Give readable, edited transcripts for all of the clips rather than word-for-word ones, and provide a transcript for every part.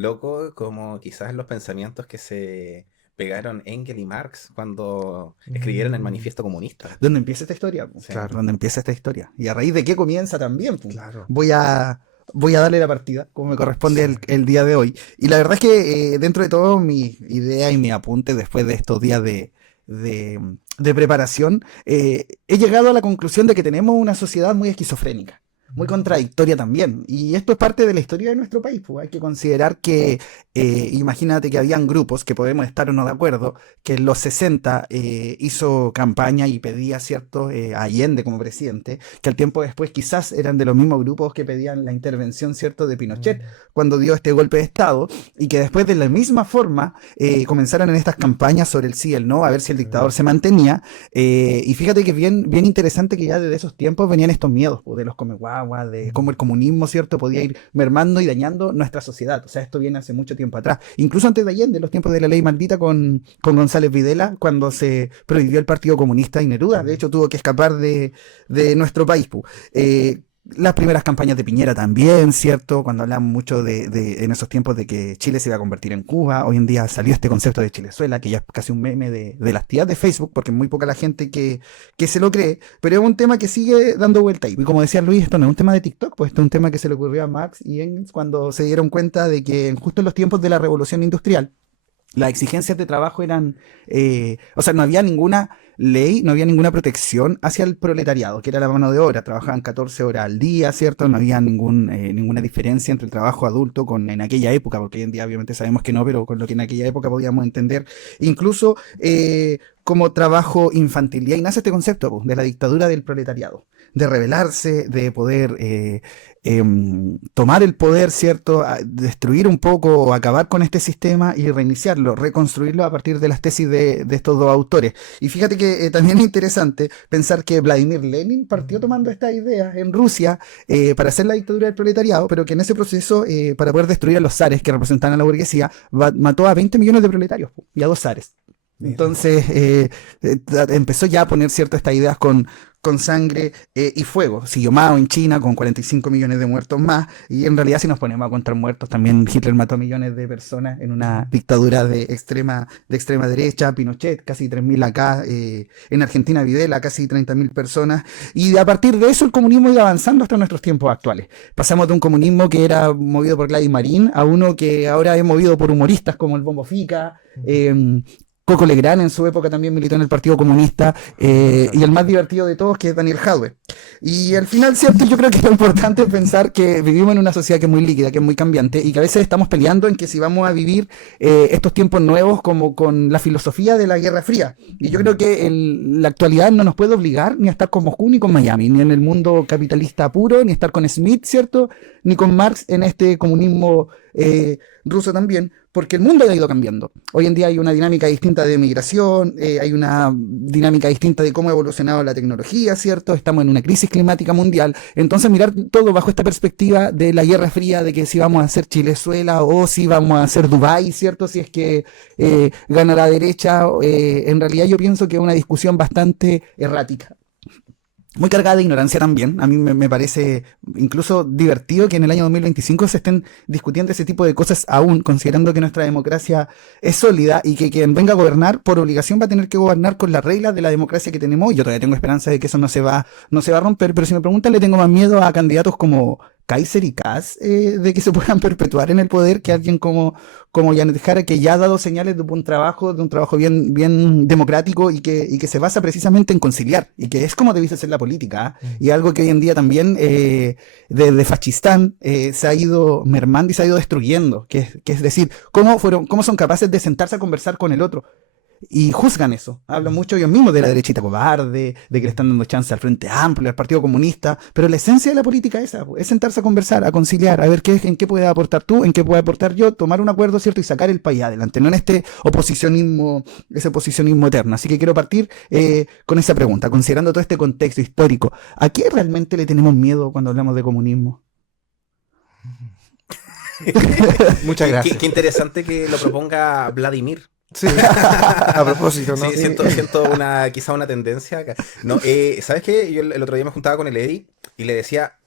loco como quizás los pensamientos que se pegaron Engels y Marx cuando escribieron el Mm, manifiesto comunista. ¿Dónde empieza esta historia? Po. Sí. claro, ¿Dónde empieza esta historia? ¿Y a raíz de qué comienza también? Po. claro. Voy a, voy a darle la partida, como me corresponde Sí. el día de hoy. Y la verdad es que dentro de todo mi idea y mi apunte después de estos días de, de preparación, he llegado a la conclusión de que tenemos una sociedad muy esquizofrénica. Muy Mm, contradictoria también. Y esto es parte de la historia de nuestro país. Pues. Hay que considerar que, imagínate que habían grupos, que podemos estar o no de acuerdo, que en los 60 hizo campaña y pedía, ¿cierto?, a Allende como presidente, que al tiempo después quizás eran de los mismos grupos que pedían la intervención, ¿cierto?, de Pinochet mm, cuando dio este golpe de Estado, y que después de la misma forma comenzaron en estas campañas sobre el sí y el no, a ver si el dictador mm, se mantenía, y fíjate que es bien interesante que ya desde esos tiempos venían estos miedos, pues, de los Comeguagua, de cómo el mm, comunismo, ¿cierto?, podía ir mermando y dañando nuestra sociedad. O sea, esto viene hace mucho tiempo atrás. Incluso antes de Allende, los tiempos de la ley maldita con González Videla, cuando se prohibió el Partido Comunista y Neruda. De mm, hecho, tuvo que escapar de nuestro país. Pues. Las primeras campañas de Piñera también, ¿cierto? Cuando hablamos mucho en esos tiempos de que Chile se iba a convertir en Cuba, hoy en día salió este concepto de Chilezuela, que ya es casi un meme de las tías de Facebook, porque es muy poca la gente que se lo cree, pero es un tema que sigue dando vuelta. Y como decía Luis, esto no es un tema de TikTok, pues esto es un tema que se le ocurrió a Marx y Engels cuando se dieron cuenta de que justo en los tiempos de la revolución industrial, las exigencias de trabajo eran, o sea, no había ninguna ley, no había ninguna protección hacia el proletariado, que era la mano de obra. Trabajaban 14 horas al día, ¿cierto? No había ninguna diferencia entre el trabajo adulto en aquella época, porque hoy en día obviamente sabemos que no, pero con lo que en aquella época podíamos entender, incluso como trabajo infantil. Y ahí nace este concepto pues, de la dictadura del proletariado, de rebelarse, de poder tomar el poder, ¿cierto? Destruir un poco o acabar con este sistema y reiniciarlo, reconstruirlo a partir de las tesis de estos dos autores. Y fíjate que también es interesante pensar que Vladimir Lenin partió mm, tomando estas ideas en Rusia para hacer la dictadura del proletariado, pero que en ese proceso, para poder destruir a los zares que representaban a la burguesía, mató a 20 millones de proletarios y a dos zares. mira. Entonces empezó ya a poner ciertas estas ideas con sangre y fuego. Siguió Mao en China con 45 millones de muertos más. Y en realidad, si nos ponemos a contar muertos, también Hitler mató a millones de personas en una Mm, dictadura de extrema derecha. Pinochet, casi 3.000 acá. En Argentina, Videla, casi 30.000 personas. Y a partir de eso, el comunismo iba avanzando hasta nuestros tiempos actuales. Pasamos de un comunismo que era movido por Gladys Marín a uno que ahora es movido por humoristas como el Bombo Fica. mm, Coco Legrand en su época también militó en el Partido Comunista y el exacto. más divertido de todos que es Daniel Jadwe. Y al final, cierto, yo creo que lo importante es pensar que vivimos en una sociedad que es muy líquida, que es muy cambiante y que a veces estamos peleando en que si vamos a vivir estos tiempos nuevos como con la filosofía de la Guerra Fría. Y yo creo Mm, que la actualidad no nos puede obligar ni a estar con Moscú ni con Miami, ni en el mundo capitalista puro, ni a estar con Smith, ¿cierto? Ni con Marx en este comunismo ruso también, porque el mundo ha ido cambiando. Hoy en día hay una dinámica distinta de migración, hay una dinámica distinta de cómo ha evolucionado la tecnología, ¿cierto? Estamos en una crisis climática mundial. Entonces, mirar todo bajo esta perspectiva de la Guerra Fría, de que si vamos a hacer Chilezuela o si vamos a hacer Dubái, ¿cierto? Si es que gana la derecha, en realidad yo pienso que es una discusión bastante errática muy cargada de ignorancia también. A mí me parece incluso divertido que en el año 2025 se estén discutiendo ese tipo de cosas aún, considerando que nuestra democracia es sólida y que quien venga a gobernar por obligación va a tener que gobernar con las reglas de la democracia que tenemos. Yo todavía tengo esperanza de que eso no se va a romper, pero si me preguntan, le tengo más miedo a candidatos como Kaiser y Kass de que se puedan perpetuar en el poder que alguien como Janet Jara, que ya ha dado señales de un trabajo bien democrático y que se basa precisamente en conciliar, y que es como debiese ser la política, ¿eh? mm, Y algo que hoy en día también desde Fachistán se ha ido mermando y se ha ido destruyendo, que es decir, cómo son capaces de sentarse a conversar con el otro y juzgan eso. Hablan mm, mucho ellos mismos de la derechita cobarde, de que le están mm, dando chance al Frente Amplio, al Partido Comunista, pero la esencia de la política es esa, es sentarse a conversar, a conciliar, a ver en qué puedes aportar tú, en qué puedo aportar yo, tomar un acuerdo, ¿cierto? Y sacar el país adelante, no en ese oposicionismo eterno. Así que quiero partir con esa pregunta, considerando todo este contexto histórico, ¿a qué realmente le tenemos miedo cuando hablamos de comunismo? mm. Muchas Qué gracias. interesante que lo proponga Vladimir. Sí, a propósito, ¿no? Sí, siento quizá una tendencia acá. No, ¿sabes qué? Yo el otro día me juntaba con el Eddie y le decía,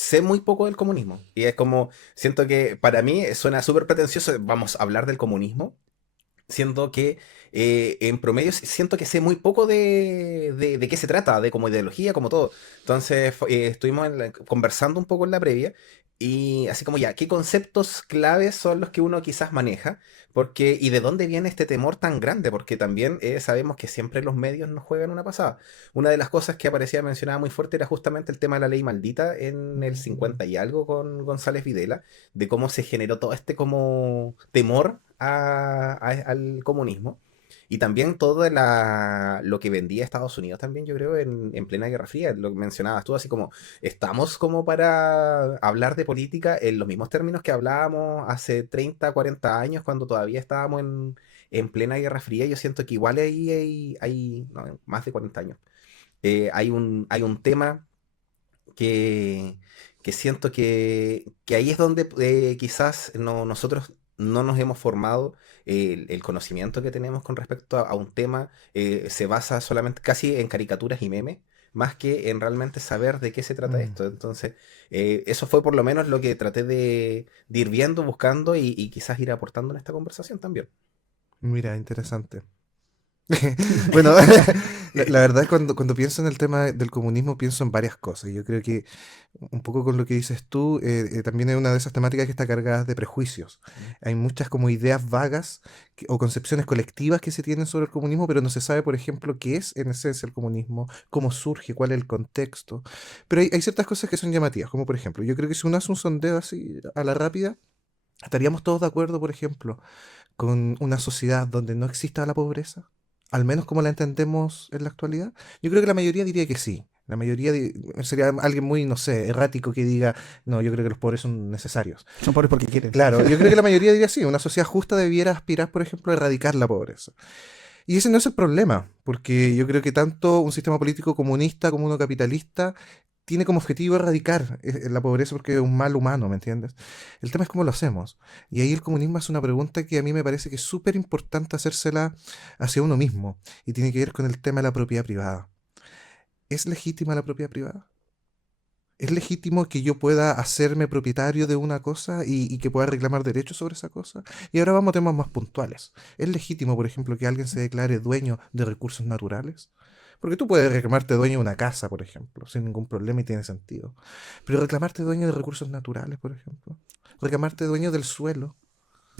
sé muy poco del comunismo. Y es como, siento que para mí suena súper pretencioso, vamos a hablar del comunismo, siendo que en promedio siento que sé muy poco de qué se trata, de como ideología, como todo. Entonces estuvimos conversando un poco en la previa y así como ya, ¿qué conceptos claves son los que uno quizás maneja? Porque, ¿y de dónde viene este temor tan grande? Porque también sabemos que siempre los medios nos juegan una pasada. Una de las cosas que aparecía mencionada muy fuerte era justamente el tema de la ley maldita en el 50 y algo con González Videla, de cómo se generó todo este como temor al comunismo. Y también todo lo que vendía Estados Unidos también, yo creo, en plena Guerra Fría, lo que mencionabas tú, así como estamos como para hablar de política en los mismos términos que hablábamos hace 30 40 años, cuando todavía estábamos en plena Guerra Fría. Yo siento que igual ahí no, más de 40 años, hay un tema que, que siento que ahí es donde quizás nosotros no nos hemos formado. El conocimiento que tenemos con respecto a un tema se basa solamente casi en caricaturas y memes, más que en realmente saber de qué se trata Mm. esto. Entonces, eso fue por lo menos lo que traté de ir viendo, buscando y quizás ir aportando en esta conversación también. Mira, interesante. Bueno, la verdad es cuando pienso en el tema del comunismo pienso en varias cosas. Yo creo que un poco con lo que dices tú, también es una de esas temáticas que está cargada de prejuicios. Mm. Hay muchas como ideas vagas o concepciones colectivas que se tienen sobre el comunismo, pero no se sabe, por ejemplo, qué es en esencia el comunismo, cómo surge, cuál es el contexto. Pero hay ciertas cosas que son llamativas, como por ejemplo, yo creo que si uno hace un sondeo así a la rápida, estaríamos todos de acuerdo, por ejemplo, con una sociedad donde no exista la pobreza, al menos como la entendemos en la actualidad. Yo creo que la mayoría diría que sí. La mayoría sería alguien muy, no sé, errático que diga, no, yo creo que los pobres son necesarios. Son pobres porque quieren. Claro, yo creo que la mayoría diría sí. Una sociedad justa debiera aspirar, por ejemplo, a erradicar la pobreza. Y ese no es el problema, porque yo creo que tanto un sistema político comunista como uno capitalista tiene como objetivo erradicar la pobreza porque es un mal humano, ¿me entiendes? El tema es cómo lo hacemos. Y ahí el comunismo es una pregunta que a mí me parece que es súper importante hacérsela hacia uno mismo. Y tiene que ver con el tema de la propiedad privada. ¿Es legítima la propiedad privada? ¿Es legítimo que yo pueda hacerme propietario de una cosa y que pueda reclamar derechos sobre esa cosa? Y ahora vamos a temas más puntuales. ¿Es legítimo, por ejemplo, que alguien se declare dueño de recursos naturales? Porque tú puedes reclamarte dueño de una casa, por ejemplo, sin ningún problema y tiene sentido. Pero reclamarte dueño de recursos naturales, por ejemplo. Reclamarte dueño del suelo.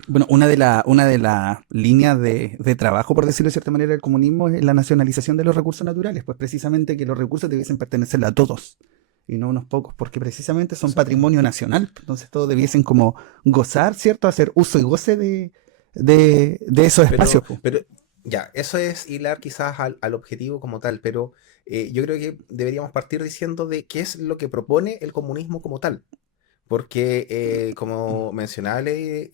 Bueno, una de las líneas de trabajo, por decirlo de cierta manera, del comunismo es la nacionalización de los recursos naturales, pues precisamente que los recursos debiesen pertenecerle a todos y no a unos pocos, porque precisamente son Exacto. patrimonio nacional, entonces todos debiesen como gozar, ¿cierto? Hacer uso y goce de esos espacios, pues. Pero ya, eso es hilar quizás al objetivo como tal, pero yo creo que deberíamos partir diciendo de qué es lo que propone el comunismo como tal. Porque, como mencionaba Ley,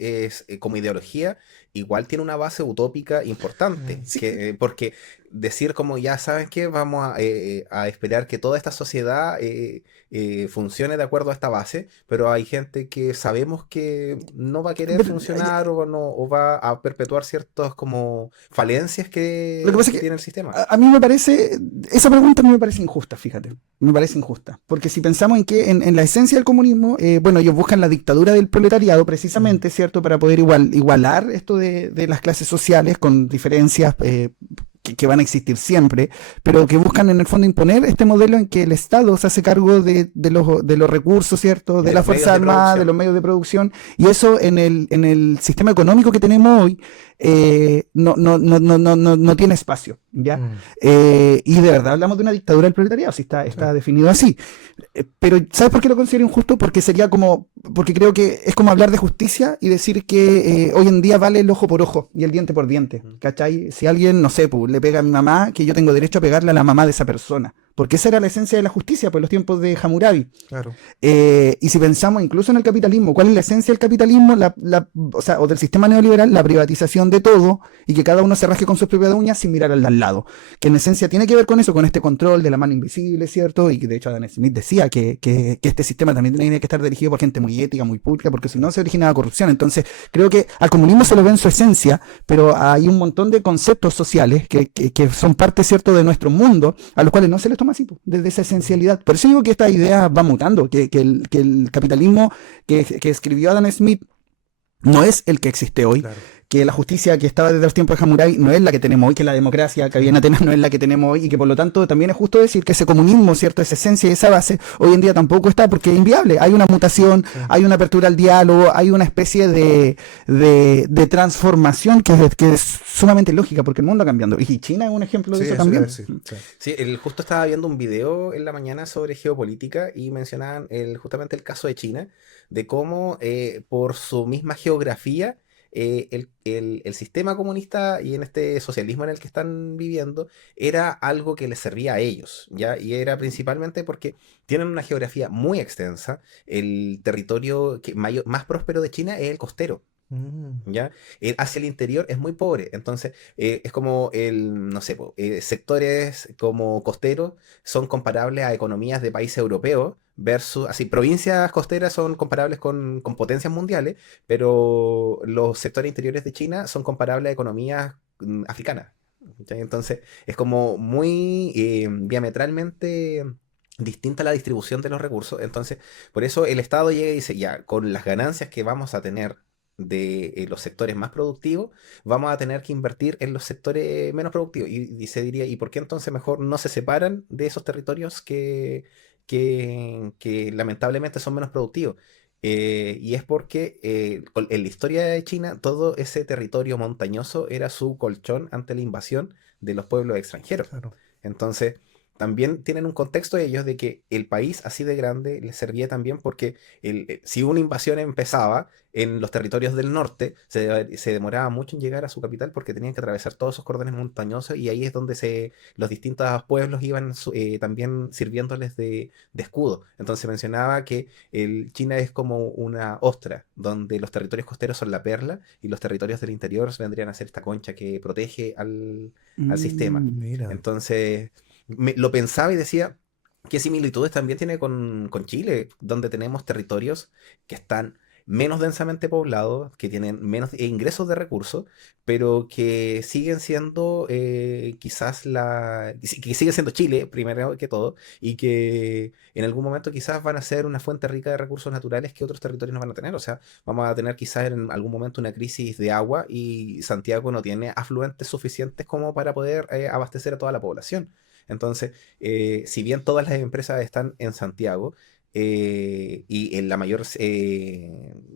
como ideología, igual tiene una base utópica importante. Mm. Porque decir como ya sabes que vamos a esperar que toda esta sociedad funcione de acuerdo a esta base, pero hay gente que sabemos que no va a querer Pero, funcionar o, no, o va a perpetuar ciertas como falencias lo que pasa que es que tiene el sistema. a mí me parece, esa pregunta a mí me parece injusta, fíjate, me parece injusta, porque si pensamos en que en la esencia del comunismo, bueno, ellos buscan la dictadura del proletariado precisamente, ¿cierto? Para poder igualar esto de las clases sociales con diferencias que van a existir siempre, pero que buscan en el fondo imponer este modelo en que el Estado se hace cargo de los recursos, ¿cierto? De De la los medios Fuerza de Armada, de producción. los medios de producción, y eso en el sistema económico que tenemos hoy no tiene espacio, ¿ya? Mm. Y de verdad hablamos de una dictadura del proletariado, si está definido así. Pero ¿sabes por qué lo considero injusto? Porque creo que es como hablar de justicia y decir que hoy en día vale el ojo por ojo y el diente por diente, ¿cachai? Si alguien, no sé, pues, le pega a mi mamá, que yo tengo derecho a pegarle a la mamá de esa persona. Porque esa era la esencia de la justicia, pues, en los tiempos de Hammurabi. Claro. Y si pensamos incluso en el capitalismo, ¿cuál es la esencia del capitalismo? O del sistema neoliberal, la privatización de todo y que cada uno se rasque con sus propias uñas sin mirar al de al lado. Que en esencia tiene que ver con eso, con este control de la mano invisible, ¿cierto? Y que de hecho Adam Smith decía que este sistema también tiene que estar dirigido por gente muy ética, muy pública, porque si no se originaba corrupción. Entonces, creo que al comunismo se lo ve en su esencia, pero hay un montón de conceptos sociales que son parte, ¿cierto?, de nuestro mundo, a los cuales no se les toma pensamos así, po, desde esa esencialidad. Por eso digo que esta idea va mutando, que el capitalismo que escribió Adam Smith no es el que existe hoy, Claro. que la justicia que estaba desde los tiempos de Hammurabi no es la que tenemos hoy, que la democracia que había en Atenas no es la que tenemos hoy, y que por lo tanto también es justo decir que ese comunismo, ¿cierto? Esa esencia y esa base hoy en día tampoco está, porque es inviable. Hay una mutación, hay una apertura al diálogo, hay una especie de transformación que es sumamente lógica, porque el mundo va cambiando. Y China es un ejemplo de Sí, eso eso también. iba a decir, sí. Sí, justo estaba viendo un video en la mañana sobre geopolítica y mencionaban justamente el caso de China, de cómo por su misma geografía el sistema comunista y en este socialismo en el que están viviendo era algo que les servía a ellos, ¿ya? Y era principalmente porque tienen una geografía muy extensa. El territorio más próspero de China es el costero. ¿Ya? Hacia el interior es muy pobre, entonces es como no sé, sectores como costeros son comparables a economías de países europeos versus, así, provincias costeras son comparables con potencias mundiales, pero los sectores interiores de China son comparables a economías africanas. ¿Ya? Entonces es como muy diametralmente distinta la distribución de los recursos, entonces por eso el Estado llega y dice, ya, con las ganancias que vamos a tener de los sectores más productivos, vamos a tener que invertir en los sectores menos productivos. Y se diría, ¿y por qué entonces mejor no se separan de esos territorios que lamentablemente son menos productivos? Y es porque en la historia de China, todo ese territorio montañoso era su colchón ante la invasión de los pueblos extranjeros. Claro. Entonces, también tienen un contexto ellos de que el país así de grande les servía también porque si una invasión empezaba en los territorios del norte, se demoraba mucho en llegar a su capital porque tenían que atravesar todos esos cordones montañosos y ahí es donde los distintos pueblos iban también sirviéndoles de escudo. Entonces mencionaba que China es como una ostra, donde los territorios costeros son la perla y los territorios del interior vendrían a ser esta concha que protege al sistema. Mira. Entonces lo pensaba y decía, ¿qué similitudes también tiene con Chile, donde tenemos territorios que están menos densamente poblados, que tienen menos ingresos de recursos, pero que siguen siendo que sigue siendo Chile, primero que todo, y que en algún momento quizás van a ser una fuente rica de recursos naturales que otros territorios no van a tener? O sea, vamos a tener quizás en algún momento una crisis de agua y Santiago no tiene afluentes suficientes como para poder abastecer a toda la población. Entonces, si bien todas las empresas están en Santiago, y el mayor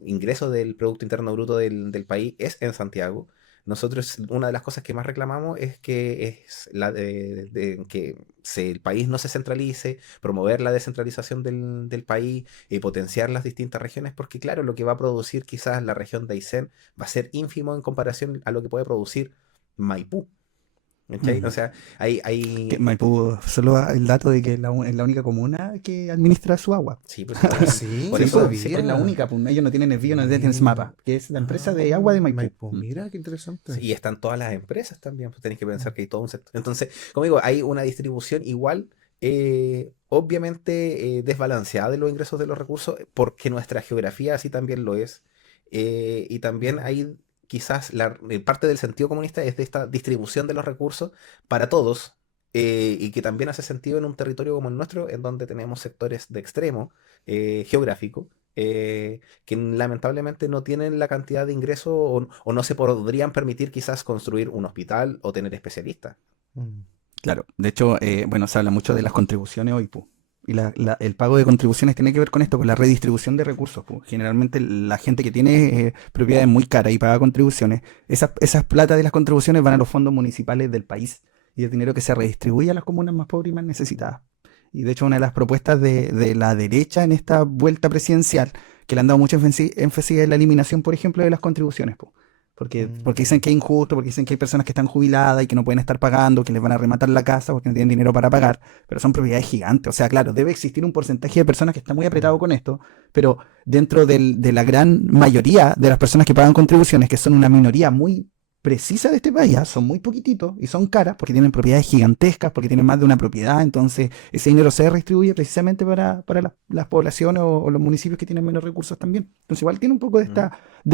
ingreso del Producto Interno Bruto del país es en Santiago, nosotros una de las cosas que más reclamamos es que el país no se centralice, promover la descentralización del país, potenciar las distintas regiones, porque claro, lo que va a producir quizás la región de Aysén va a ser ínfimo en comparación a lo que puede producir Maipú. ¿Cachai? O sea, Que Maipú, solo el dato de que es la única comuna que administra su agua. Sí, pues, Sí, por no eso, sabía. Sí, es la única, pues, ellos no tienen Envío, no tienen SMAPA, que es la empresa de agua de Maipú. Mira, qué interesante. sí, y están todas las empresas también, pues tenéis que pensar que hay todo un sector. Entonces, como digo, hay una distribución igual, obviamente desbalanceada de los ingresos de los recursos, porque nuestra geografía así también lo es. Y también hay quizás parte del sentido comunista es de esta distribución de los recursos para todos, y que también hace sentido en un territorio como el nuestro, en donde tenemos sectores de extremo geográfico, que lamentablemente no tienen la cantidad de ingresos o no se podrían permitir quizás construir un hospital o tener especialistas. Mm. Claro, de hecho, bueno, se habla mucho de las contribuciones hoy, pues. Y el pago de contribuciones tiene que ver con esto, con la redistribución de recursos, pues. Generalmente la gente que tiene propiedades muy caras y paga contribuciones, esas plata de las contribuciones van a los fondos municipales del país y el dinero que se redistribuye a las comunas más pobres y más necesitadas. Y de hecho una de las propuestas de la derecha en esta vuelta presidencial, que le han dado mucho énfasis es la eliminación, por ejemplo, de las contribuciones, pues. Porque dicen que es injusto, porque dicen que hay personas que están jubiladas y que no pueden estar pagando, que les van a rematar la casa porque no tienen dinero para pagar, pero son propiedades gigantes. O sea, claro, debe existir un porcentaje de personas que están muy apretado con esto, pero dentro de la gran mayoría de las personas que pagan contribuciones, que son una minoría muy precisa de este país, son muy poquititos y son caras porque tienen propiedades gigantescas, porque tienen más de una propiedad, entonces ese dinero se redistribuye precisamente para las poblaciones o los municipios que tienen menos recursos también. Entonces igual tiene un poco de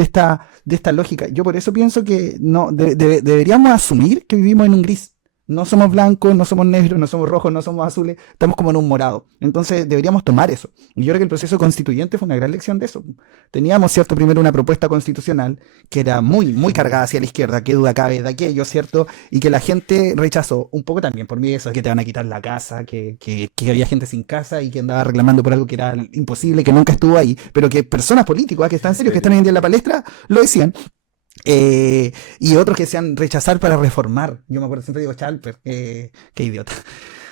esta lógica. Yo por eso pienso que no deberíamos asumir que vivimos en un gris, No somos blancos, no somos negros, no somos rojos, no somos azules, estamos como en un morado. Entonces deberíamos tomar eso. Y yo creo que el proceso constituyente fue una gran lección de eso. Teníamos, ¿cierto? Primero una propuesta constitucional que era muy, muy cargada hacia la izquierda, qué duda cabe de aquello, ¿cierto? Y que la gente rechazó, un poco también por mí eso, que te van a quitar la casa, que había gente sin casa y que andaba reclamando por algo que era imposible, que nunca estuvo ahí, pero que personas políticas que están serios, que están hoy en día en la palestra, lo decían. Y otros que decían rechazar para reformar. Yo me acuerdo, siempre digo Chalper, qué idiota.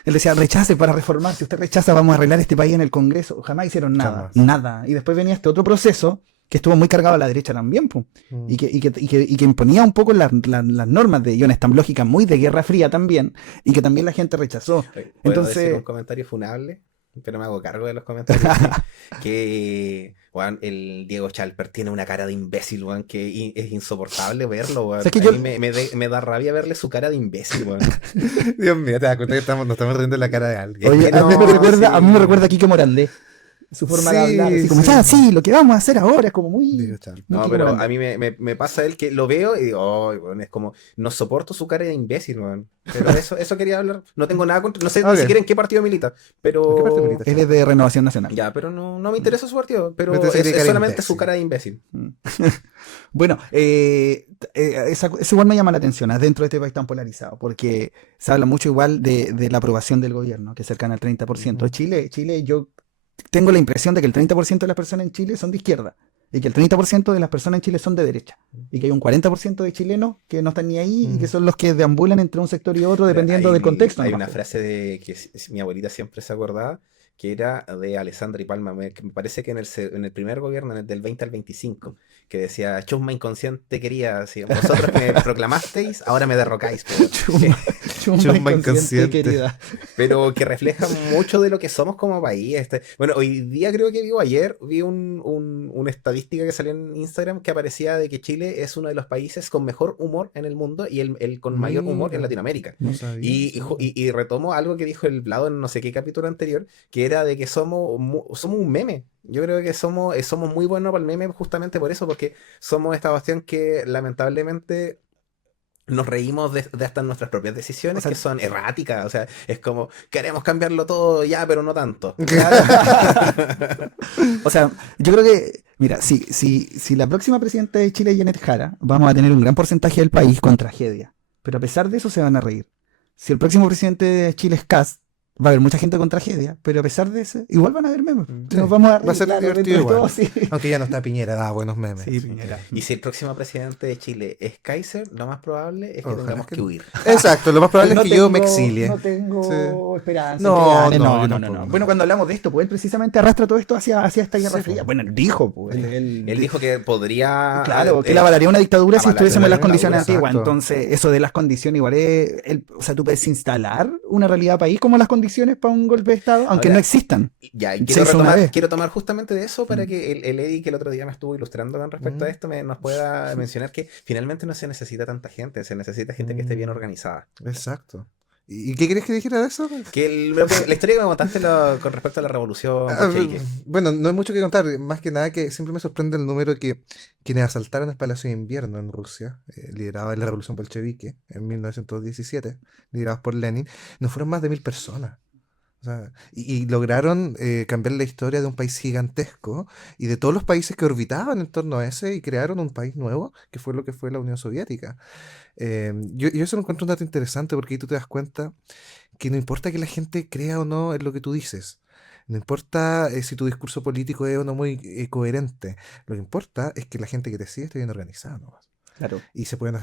Él decía, rechace para reformar. Si usted rechaza, vamos a arreglar este país en el Congreso. Jamás hicieron nada, Jamás. nada. Y después venía este otro proceso que estuvo muy cargado a la derecha también, po, Mm. y que imponía un poco las normas de Jones, lógica muy de Guerra Fría también, y que también la gente rechazó. ¿Puedo decir un Entonces, comentario funable? Pero me hago cargo de los comentarios. Que, weón, el Diego Chalper tiene una cara de imbécil, weón, que es insoportable verlo, weón. o sea, que A yo, mí me da rabia verle su cara de imbécil, weón. Dios mío, te das cuenta que nos estamos riendo en la cara de alguien. oye, que no, a mí me sí. recuerda a Kike Morandé. Su forma de hablar, así Sí, como, sí. ya, sí, lo que vamos a hacer ahora es como muy... Digo, chal. muy No, Kike pero Morandé. a mí me pasa él que lo veo y digo, "Ay, weón", es como, no soporto su cara de imbécil, weón. Pero eso quería hablar. No tengo nada contra, no sé Ok. ni siquiera en qué partido milita, ¿En qué parte pero... milita, Él chal? es de Renovación Nacional. Ya, pero no me interesa su partido, pero Me interesa que es cara solamente imbécil. su cara de imbécil. Mm. Bueno, eso igual me llama la atención, dentro de este país tan polarizado, porque se habla mucho igual de la aprobación del gobierno, que es cercana al 30%. Ujú. Chile, yo tengo la impresión de que el 30% de las personas en Chile son de izquierda, y que el 30% de las personas en Chile son de derecha, y que hay un 40% de chilenos que no están ni ahí, y que Mm. son los que deambulan entre un sector y otro, dependiendo del contexto. Hay nomás, una frase de que mi abuelita siempre se acordaba, que era de Alessandra y Palma, que me parece que en el primer gobierno, del 20 al 25, que decía, chusma inconsciente quería, así, vosotros que me proclamasteis, ahora me derrocáis, po". Chumba, chumba Chumba inconsciente, inconsciente. querida. Pero que refleja mucho de lo que somos como país. Bueno, hoy día creo que ayer vi una estadística que salió en Instagram que aparecía de que Chile es uno de los países con mejor humor en el mundo y el con mayor humor en Mira, Latinoamérica. no sabía Y, eso. y retomo algo que dijo el Vlado en no sé qué capítulo anterior, que era de que somos un meme. Yo creo que somos muy buenos para el meme justamente por eso, porque somos esta cuestión que lamentablemente nos reímos de hasta nuestras propias O decisiones sea, que son erráticas. O sea, es como, queremos cambiarlo todo ya, pero no tanto. o sea, yo creo que, mira, si la próxima presidenta de Chile es Janet Jara, vamos a tener un gran porcentaje del país con tragedia. Pero a pesar de eso se van a reír. Si el próximo presidente de Chile es Kast, va a haber mucha gente con tragedia, pero a pesar de eso, igual van a haber memes. Sí. Nos vamos a reír, Va a ser claro, divertido dentro de todo, igual. sí. Aunque ya no está Piñera, da buenos memes. Sí, Piñera. Y si el próximo presidente de Chile es Kaiser, lo más probable es que Ojalá tengamos que que no. huir. Exacto, lo más probable No es que yo me tengo- exilie. No tengo Sí. esperanza. No, que gane. no, yo tampoco. Bueno, cuando hablamos de esto, pues él precisamente arrastra todo esto hacia esta Guerra Sí, Fría. pues. Bueno, él dijo, pues. Él dijo que podría... Claro, que él avalaría una dictadura si avalar estuviésemos en una las condiciones dictadura, antiguas. exacto. Entonces, eso de las condiciones igual es... o sea, tú puedes instalar una realidad país como las condiciones para un golpe de Estado, aunque Ahora, no existan. Ya, y Se quiero hizo una vez. quiero tomar justamente de eso para Mm. que el Eddie que el otro día me estuvo ilustrando con respecto a esto nos pueda mencionar que finalmente no se necesita tanta gente, se necesita gente que esté bien organizada. Exacto. ¿Y qué querés que dijera de eso? Que la historia que me contaste con respecto a la revolución Ah, bolchevique. bueno, no hay mucho que contar, más que nada que siempre me sorprende el número que quienes asaltaron el Palacio de Invierno en Rusia, liderado en la Revolución Bolchevique en 1917, liderados por Lenin, no fueron más de 1000 personas. O sea, y lograron cambiar la historia de un país gigantesco y de todos los países que orbitaban en torno a ese y crearon un país nuevo, que fue lo que fue la Unión Soviética. Yo eso lo encuentro un dato interesante porque ahí tú te das cuenta que no importa que la gente crea o no en lo que tú dices. No importa si tu discurso político es o no muy coherente. Lo que importa es que la gente que te sigue esté bien organizada nomás. Claro. Y se puede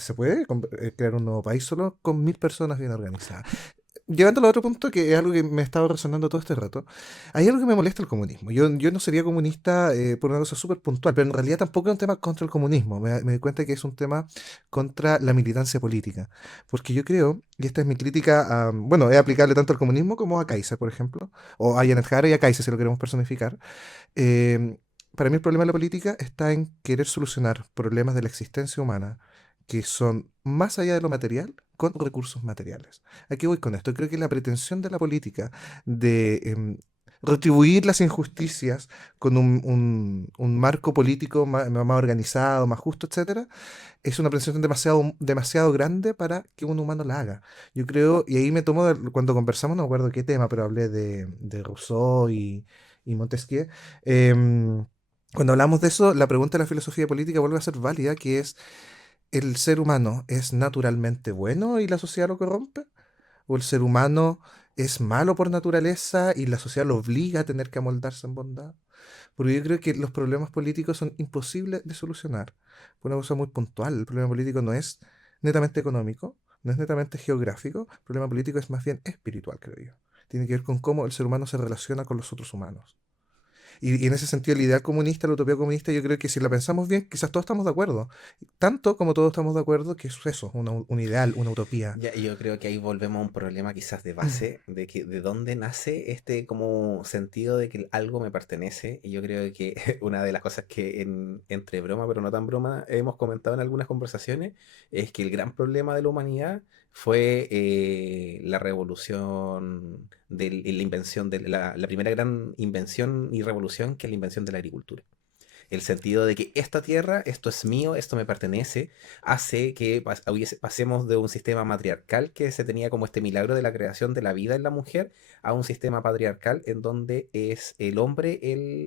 crear un nuevo país solo con 1000 personas bien organizadas. Llevándolo a otro punto, que es algo que me ha estado resonando todo este rato, hay algo que me molesta el comunismo. Yo no sería comunista por una cosa súper puntual, pero en realidad tampoco es un tema contra el comunismo. Me doy cuenta que es un tema contra la militancia política. Porque yo creo, y esta es mi crítica, bueno, es aplicable tanto al comunismo como a Kaiser, por ejemplo, o a Janet Jara y a Kaiser, si lo queremos personificar. Eh, para mí el problema de la política está en querer solucionar problemas de la existencia humana que son más allá de lo material con recursos materiales. ¿A qué voy con esto? Creo que la pretensión de la política de retribuir las injusticias con un marco político más organizado, más justo, etcétera, es una presión demasiado grande para que un humano la haga. Yo creo, y ahí me tomo, cuando conversamos, no me acuerdo qué tema, pero hablé de Rousseau y Montesquieu. Cuando hablamos de eso, la pregunta de la filosofía política vuelve a ser válida, que es, ¿el ser humano es naturalmente bueno y la sociedad lo corrompe? ¿O el ser humano es malo por naturaleza y la sociedad lo obliga a tener que amoldarse en bondad? Porque yo creo que los problemas políticos son imposibles de solucionar. Por una cosa muy puntual, el problema político no es netamente económico, no es netamente geográfico, el problema político es más bien espiritual, creo yo. Tiene que ver con cómo el ser humano se relaciona con los otros humanos. Y en ese sentido, el ideal comunista, la utopía comunista, yo creo que si la pensamos bien, quizás todos estamos de acuerdo. Tanto como todos estamos de acuerdo que es eso, un ideal, una utopía. Ya, yo creo que ahí volvemos a un problema quizás de base, de dónde nace este como sentido de que algo me pertenece. Y yo creo que una de las cosas que entre broma, pero no tan broma, hemos comentado en algunas conversaciones, es que el gran problema de la humanidad fue la revolución, la invención de la primera gran invención y revolución, que es la invención de la agricultura. El sentido de que esta tierra, esto es mío, esto me pertenece, hace que pasemos de un sistema matriarcal que se tenía como este milagro de la creación de la vida en la mujer, a un sistema patriarcal en donde es el hombre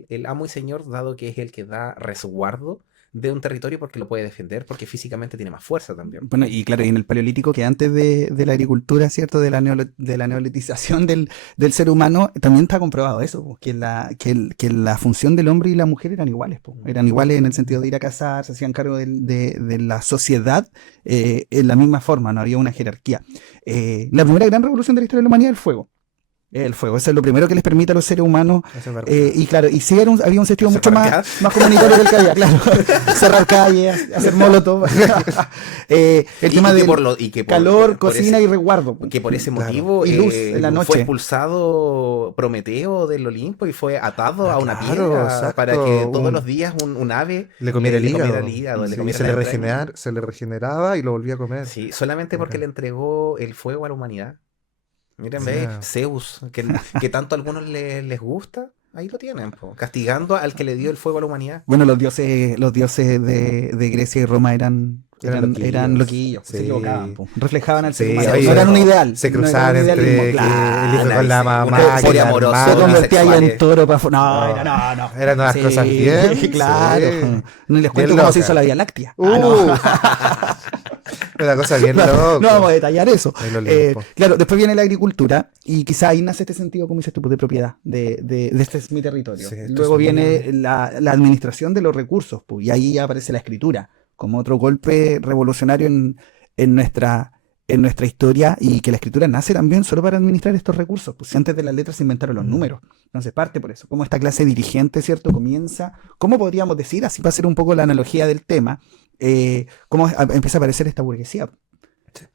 el amo y señor, dado que es el que da resguardo de un territorio porque lo puede defender, porque físicamente tiene más fuerza también. Bueno, y claro, y en el Paleolítico, que antes de la agricultura, ¿cierto? De la neolitización del ser humano, también está comprobado eso, po, que la función del hombre y la mujer eran iguales, po. Eran iguales en el sentido de ir a cazar, se hacían cargo de la sociedad en la misma forma, no había una jerarquía. La primera gran revolución de la historia de la humanidad es el fuego. El fuego, eso es lo primero que les permite a los seres humanos. Y claro, y sí había un sentido mucho más comunitario del que había, claro. Cerrar calles, hacer molotov. El tema de calor, cocina y resguardo. Que por ese motivo y luz en la noche fue expulsado Prometeo del Olimpo y fue atado a una piedra para que todos los días un ave le comiera el hígado. Se le regeneraba y lo volvía a comer. Sí, solamente porque le entregó el fuego a la humanidad. Miren, ve, Zeus, que tanto a algunos les gusta, ahí lo tienen, po, castigando al que le dio el fuego a la humanidad. Bueno, los dioses de Grecia y Roma eran loquillos, se equivocaban, po. Reflejaban al ser humano, no eran un ideal. Se cruzaban entre el hijo con la mamá, por amoroso, se convertía ahí en toro para no. Eran unas cosas bien. Claro. No les cuento cómo se hizo la Vía Láctea. Una cosa bien loca. No vamos a detallar eso. Claro, después viene la agricultura y quizá ahí nace este sentido, como dices tú, de propiedad, de este es mi territorio. Sí, luego viene la administración de los recursos, pues, y ahí aparece la escritura como otro golpe revolucionario en nuestra historia, y que la escritura nace también solo para administrar estos recursos, pues antes de las letras se inventaron los números. Entonces parte por eso, como esta clase dirigente, ¿cierto? Comienza, ¿cómo podríamos decir? Así va a ser un poco la analogía del tema, cómo empieza a aparecer esta burguesía,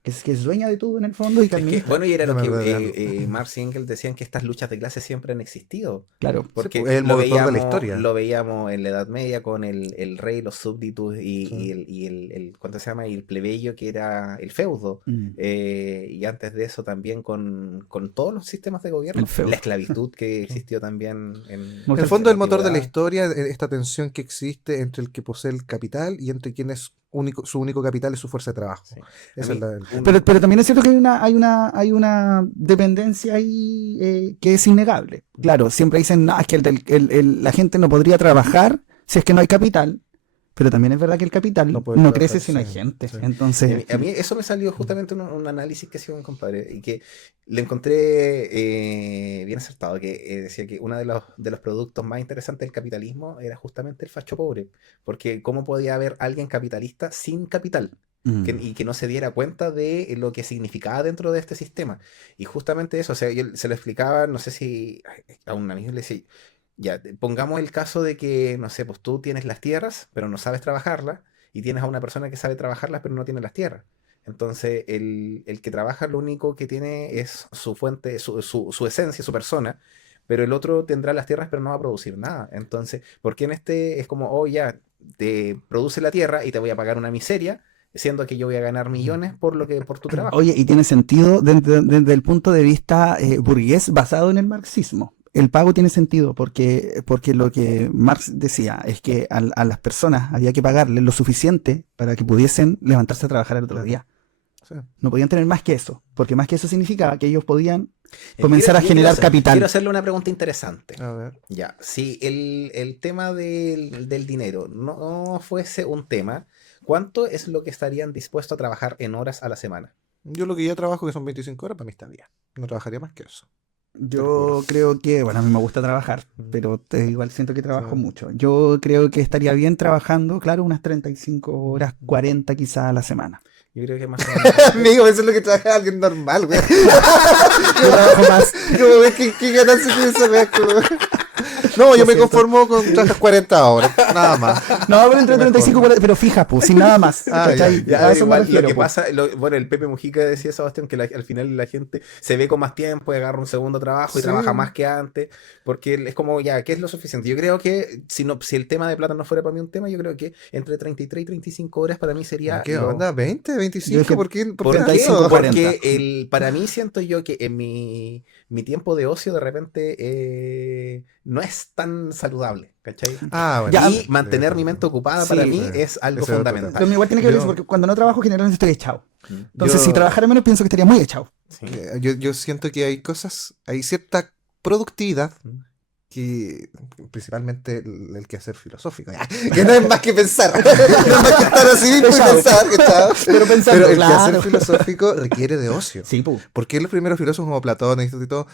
que es dueña de todo en el fondo y que bueno, y era lo que Marx y Engels decían, que estas luchas de clases siempre han existido. Claro, porque el motor de la historia. Lo veíamos en la Edad Media con el rey, los súbditos y el ¿cuánto se llama? Y el plebeyo, que era el feudo. Y antes de eso también con todos los sistemas de gobierno, la esclavitud que existió también en el fondo, el motor de la historia, esta tensión que existe entre el que posee el capital y entre quien es su único capital es su fuerza de trabajo. Sí. Pero también es cierto que hay una dependencia ahí que es innegable. Claro, siempre dicen, no, es que la gente no podría trabajar si es que no hay capital. Pero también es verdad que el capital no crece si no hay gente. Sí. Entonces, a mí eso me salió justamente un análisis que hacía un compadre y que le encontré bien acertado, que decía que uno de los productos más interesantes del capitalismo era justamente el facho pobre, porque cómo podía haber alguien capitalista sin capital y que no se diera cuenta de lo que significaba dentro de este sistema. Y justamente eso, o sea, yo se lo explicaba, no sé si a un amigo le decía, ya, pongamos el caso de que, no sé, pues tú tienes las tierras, pero no sabes trabajarlas, y tienes a una persona que sabe trabajarlas, pero no tiene las tierras. Entonces, el que trabaja lo único que tiene es su fuente, su esencia, su persona, pero el otro tendrá las tierras, pero no va a producir nada. Entonces, porque en este es como, oh, ya, te produce la tierra y te voy a pagar una miseria, siendo que yo voy a ganar millones por tu trabajo. Oye, y tiene sentido desde el punto de vista burgués basado en el marxismo. el pago tiene sentido porque lo que Marx decía es que a las personas había que pagarles lo suficiente para que pudiesen levantarse a trabajar el otro día. Sí. No podían tener más que eso, porque más que eso significaba que ellos podían Yo comenzar a quiero generar quiero capital. hacerle una pregunta interesante. A ver. Ya, si el tema del dinero no fuese un tema, ¿cuánto es lo que estarían dispuestos a trabajar en horas a la semana? Yo lo que ya trabajo, que son 25 horas, para mí está bien. No trabajaría más que eso. Te lo juro. Yo creo que, bueno, a mí me gusta trabajar, pero igual siento que trabajo Sí. mucho. Yo creo que estaría bien trabajando, claro, unas 35 horas, 40 quizás a la semana. Yo creo que más o menos. Amigo, eso es lo que trabaja alguien normal, güey. Yo trabajo más. Como, güey, ¿qué ganancia tiene esa weá? Como- No, yo me conformo con trabajar 40 horas, nada más. No, pero entre Mejor. 35 y 40, pero fija, pues, sin nada más. Ah, ¿cachai? ya, A eso me Igual, refiero, lo que pues. pasa, bueno, el Pepe Mujica decía, Sebastián, que al final la gente se ve con más tiempo y agarra un segundo trabajo y Sí. trabaja más que antes, porque es como, ya, ¿qué es lo suficiente? Yo creo que si el tema de plata no fuera para mí un tema, yo creo que entre 33 y 35 horas para mí sería ¿Qué lo- onda? ¿20? Yo ¿25? dije ¿Por qué? ¿Por ¿Por qué qué? 35, tanto? 40. Porque para mí siento yo que en mi tiempo de ocio de repente no es tan saludable, ¿cachai? Ah, bueno. Ya, Y mantener mi mente ocupada para Sí. mí Sí. es algo Ese es otro fundamental. Pero igual tiene que ver Yo- eso, porque cuando no trabajo generalmente estoy echado. Mm. Entonces, Yo- si trabajara menos, pienso que estaría muy echado. Sí. Yo siento que hay cosas, hay cierta productividad Mm. que, principalmente el quehacer filosófico, ya, que no es más que pensar, no es más que estar así y Echado. pensar, ¿cachai? Pero pensando, Pero el claro. quehacer filosófico requiere de ocio. Sí, pues. ¿Por qué los primeros filósofos como Platón, Aristóteles y todo,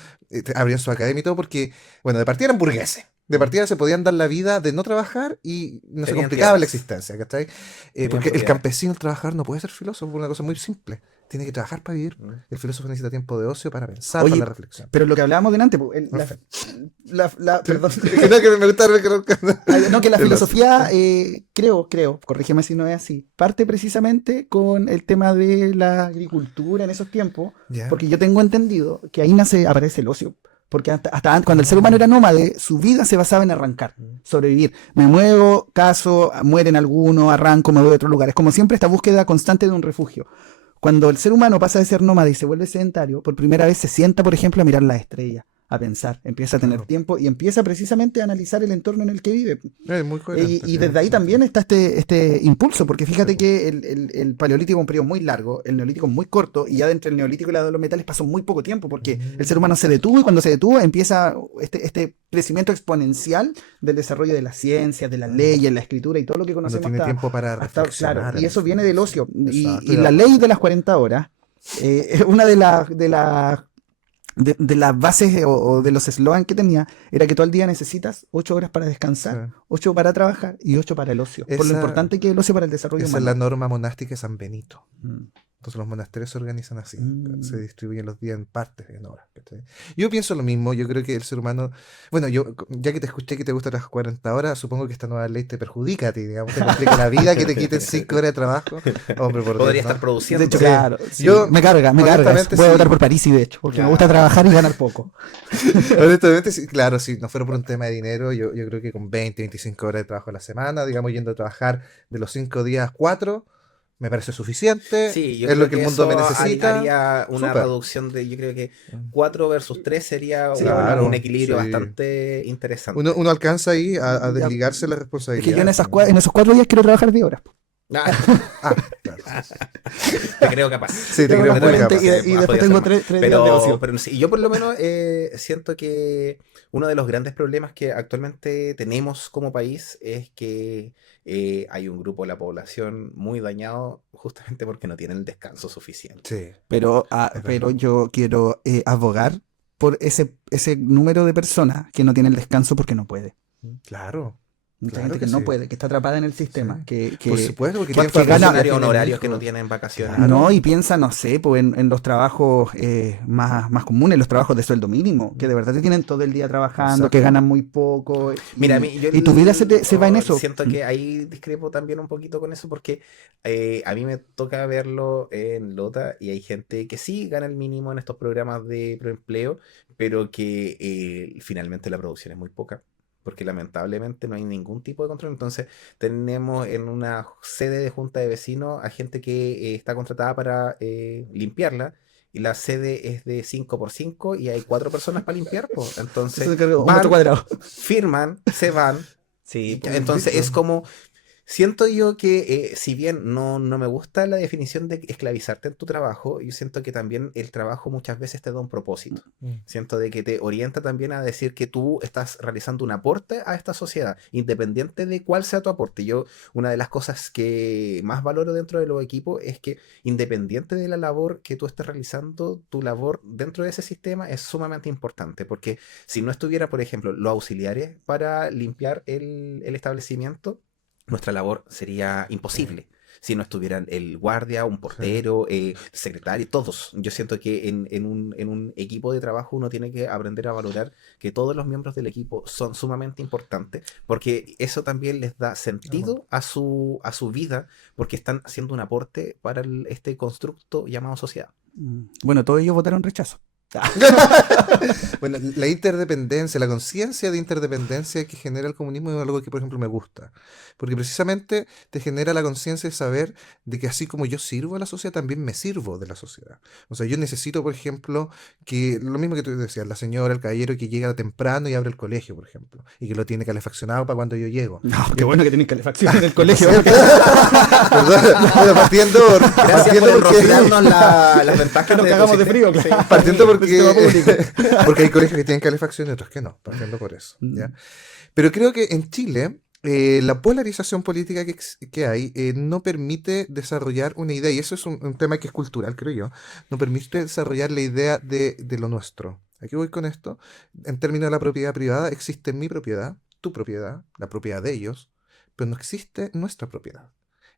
abrían su academia y todo? Porque, bueno, de partida eran burgueses. De partida se podían dar la vida de no trabajar y no se Tenían complicaba la tierras. existencia, ¿cachai? Tenían Porque el propiedades. campesino, el trabajador, no puede ser filósofo por una cosa muy simple. Tiene que trabajar para vivir. Mm. El filósofo necesita tiempo de ocio para pensar, Oye, para la reflexión. Pero lo que hablábamos delante, pues, perdón. Que no, que me gusta No, que la El filosofía, creo, corrígeme si no es así, parte precisamente con el tema de la agricultura en esos tiempos, Ya. porque yo tengo entendido que ahí aparece el ocio. Porque hasta cuando el ser humano era nómade, su vida se basaba en arrancar, sobrevivir. Me muevo, caso, mueren algunos, arranco, me voy a otro lugar. Es como siempre esta búsqueda constante de un refugio. Cuando el ser humano pasa de ser nómade y se vuelve sedentario, por primera vez se sienta, por ejemplo, a mirar las estrellas, a pensar, empieza a tener Claro. tiempo y empieza precisamente a analizar el entorno en el que vive. Es muy coherente, Y sí, desde ahí sí. también está este impulso, porque fíjate Sí. que el paleolítico es un periodo muy largo, el neolítico es muy corto, y ya entre el neolítico y la edad de los metales pasó muy poco tiempo, porque el ser humano se detuvo, y cuando se detuvo empieza este crecimiento exponencial del desarrollo de la ciencia, de las leyes, la escritura y todo lo que Cuando conocemos tiene hasta, tiempo para hasta- reflexionar. claro, en y el eso viene fondo, del sí. ocio. Exacto, Y la ley de las 40 horas, una de las bases o de los eslogans que tenía era que tú al día necesitas 8 horas para descansar, Sí. 8 para trabajar y 8 para el ocio. Por lo Esa- importante que es el ocio para el desarrollo Esa es humano. la norma monástica de San Benito. Mm. Entonces los monasterios se organizan así, Mm. se distribuyen los días en partes, en horas. ¿Cachai? Yo pienso lo mismo, yo creo que el ser humano, bueno, yo ya que te escuché que te gustan las 40 horas, supongo que esta nueva ley te perjudica a ti, digamos, te complica la vida, que te quiten 5 horas de trabajo. Hombre, por Podría Dios, estar ¿no? produciendo. De hecho, Sí. claro. Yo, me carga. honestamente, Voy a sí. votar por París, y de hecho, porque Ya. me gusta trabajar y ganar poco. Honestamente, sí, claro, si no fuera por un tema de dinero, yo creo que con 20, 25 horas de trabajo a la semana, digamos, yendo a trabajar de los 5 días, 4, me parece suficiente, Sí, yo es creo lo que el mundo me eso necesita. haría una Súper. reducción de, yo creo que 4 versus 3 sería Sí, claro, un equilibrio sí. bastante interesante. Uno alcanza ahí a Ya. desligarse la Es responsabilidad. que yo en esos 4 días quiero trabajar 10 horas. Ah, Ah, claro. te creo capaz. Sí, te Pero creo muy honestamente, capaz. y Has después podido tengo hacer más. 3 días de ocio. Pero sí, yo por lo menos siento que uno de los grandes problemas que actualmente tenemos como país es que hay un grupo de la población muy dañado justamente porque no tienen el descanso suficiente. Sí, Pero Es pero verdad. yo quiero abogar por ese número de personas que no tiene el descanso porque no puede. claro. Mucha Claro gente que que no sí. puede, que está atrapada en el sistema, Sí. que Por supuesto, porque que tienen gana- familia, Funcionarios tienen honorarios que hijos. no tienen vacaciones. Claro. no, y piensa, no sé, pues en los trabajos más comunes, los trabajos de sueldo mínimo, que de verdad te tienen todo el día trabajando, que Exacto. ganan muy poco, Mira, a mí, yo y tu vida se va en eso. siento que ahí discrepo también un poquito con eso porque a mí me toca verlo en Lota y hay gente que sí gana el mínimo en estos programas de preempleo, pero que finalmente la producción es muy poca. Porque lamentablemente no hay ningún tipo de control. Entonces tenemos en una sede de junta de vecinos a gente que está contratada para limpiarla y la sede es de 5x5 y hay 4 personas para limpiar, pues. Entonces Eso se carga un van, metro cuadrado. firman, se van. Sí, pues, Entonces listo. es como, siento yo que si bien no me gusta la definición de esclavizarte en tu trabajo, yo siento que también el trabajo muchas veces te da un propósito. Siento de que te orienta también a decir que tú estás realizando un aporte a esta sociedad, independiente de cuál sea tu aporte. Yo, una de las cosas que más valoro dentro de los equipos es que independiente de la labor que tú estés realizando, tu labor dentro de ese sistema es sumamente importante, porque si no estuviera, por ejemplo, los auxiliares para limpiar el establecimiento, nuestra labor sería imposible. Si no estuvieran el guardia, un Sí. portero, secretario, todos. Yo siento que en un equipo de trabajo uno tiene que aprender a valorar que todos los miembros del equipo son sumamente importantes, porque eso también les da sentido a su vida, porque están haciendo un aporte para este constructo llamado sociedad. Bueno, todos ellos votaron rechazo. Bueno, la interdependencia, la conciencia de interdependencia que genera el comunismo es algo que, por ejemplo, me gusta. Porque precisamente te genera la conciencia de saber de que así como yo sirvo a la sociedad, también me sirvo de la sociedad. O sea, yo necesito, por ejemplo, que lo mismo que tú decías, la señora, el caballero que llega temprano y abre el colegio, por ejemplo, y que lo tiene calefaccionado para cuando yo llego. No, qué bueno que tenéis calefacción en el colegio. Perdón, bueno, partiendo Gracias por porque, enroscarnos las ventajas Que nos de cagamos de tu frío, sistema. claro. partiendo Sistema público. porque hay colegios que tienen calefacción y otros que no, partiendo por eso. ¿Ya? Pero creo que en Chile la polarización política que hay no permite desarrollar una idea, y eso es un tema que es cultural, creo yo, no permite desarrollar la idea de lo nuestro. ¿A qué voy con esto? En términos de la propiedad privada, existe mi propiedad, tu propiedad, la propiedad de ellos, pero no existe nuestra propiedad.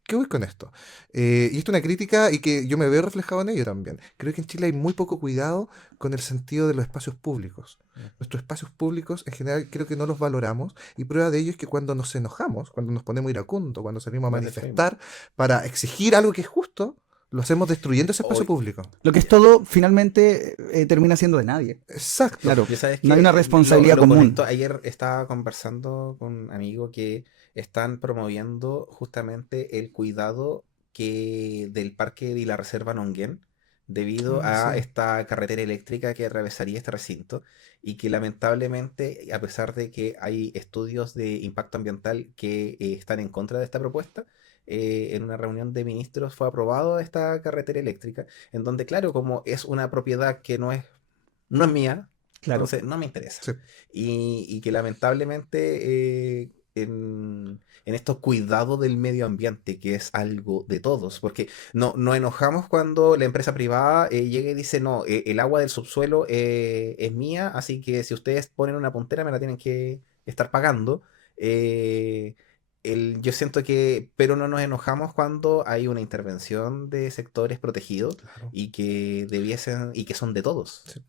¿Qué voy con esto? Y esto es una crítica y que yo me veo reflejado en ello también. Creo que en Chile hay muy poco cuidado con el sentido de los espacios públicos. Nuestros espacios públicos en general creo que no los valoramos y prueba de ello es que cuando nos enojamos, cuando nos ponemos iracundos, cuando salimos a Nos manifestar para exigir algo que es justo, lo hacemos destruyendo ese espacio Hoy- público. Lo que es todo, finalmente, termina siendo de nadie. Exacto. Claro, Ya sabes no hay que una responsabilidad lo común. conecto. Ayer estaba conversando con un amigo que están promoviendo justamente el cuidado del parque de la Reserva Nonguén debido a Sí. esta carretera eléctrica que atravesaría este recinto y que lamentablemente, a pesar de que hay estudios de impacto ambiental que están en contra de esta propuesta, en una reunión de ministros fue aprobado esta carretera eléctrica, en donde, claro, como es una propiedad que no es mía, Claro. entonces no me interesa. Sí. Y que lamentablemente en estos cuidados del medio ambiente, que es algo de todos, porque nos enojamos cuando la empresa privada llega y dice, no, el agua del subsuelo es mía, así que si ustedes ponen una puntera me la tienen que estar pagando. Yo siento que, pero no nos enojamos cuando hay una intervención de sectores protegidos Claro. y que debiesen, y que son de todos. Sí.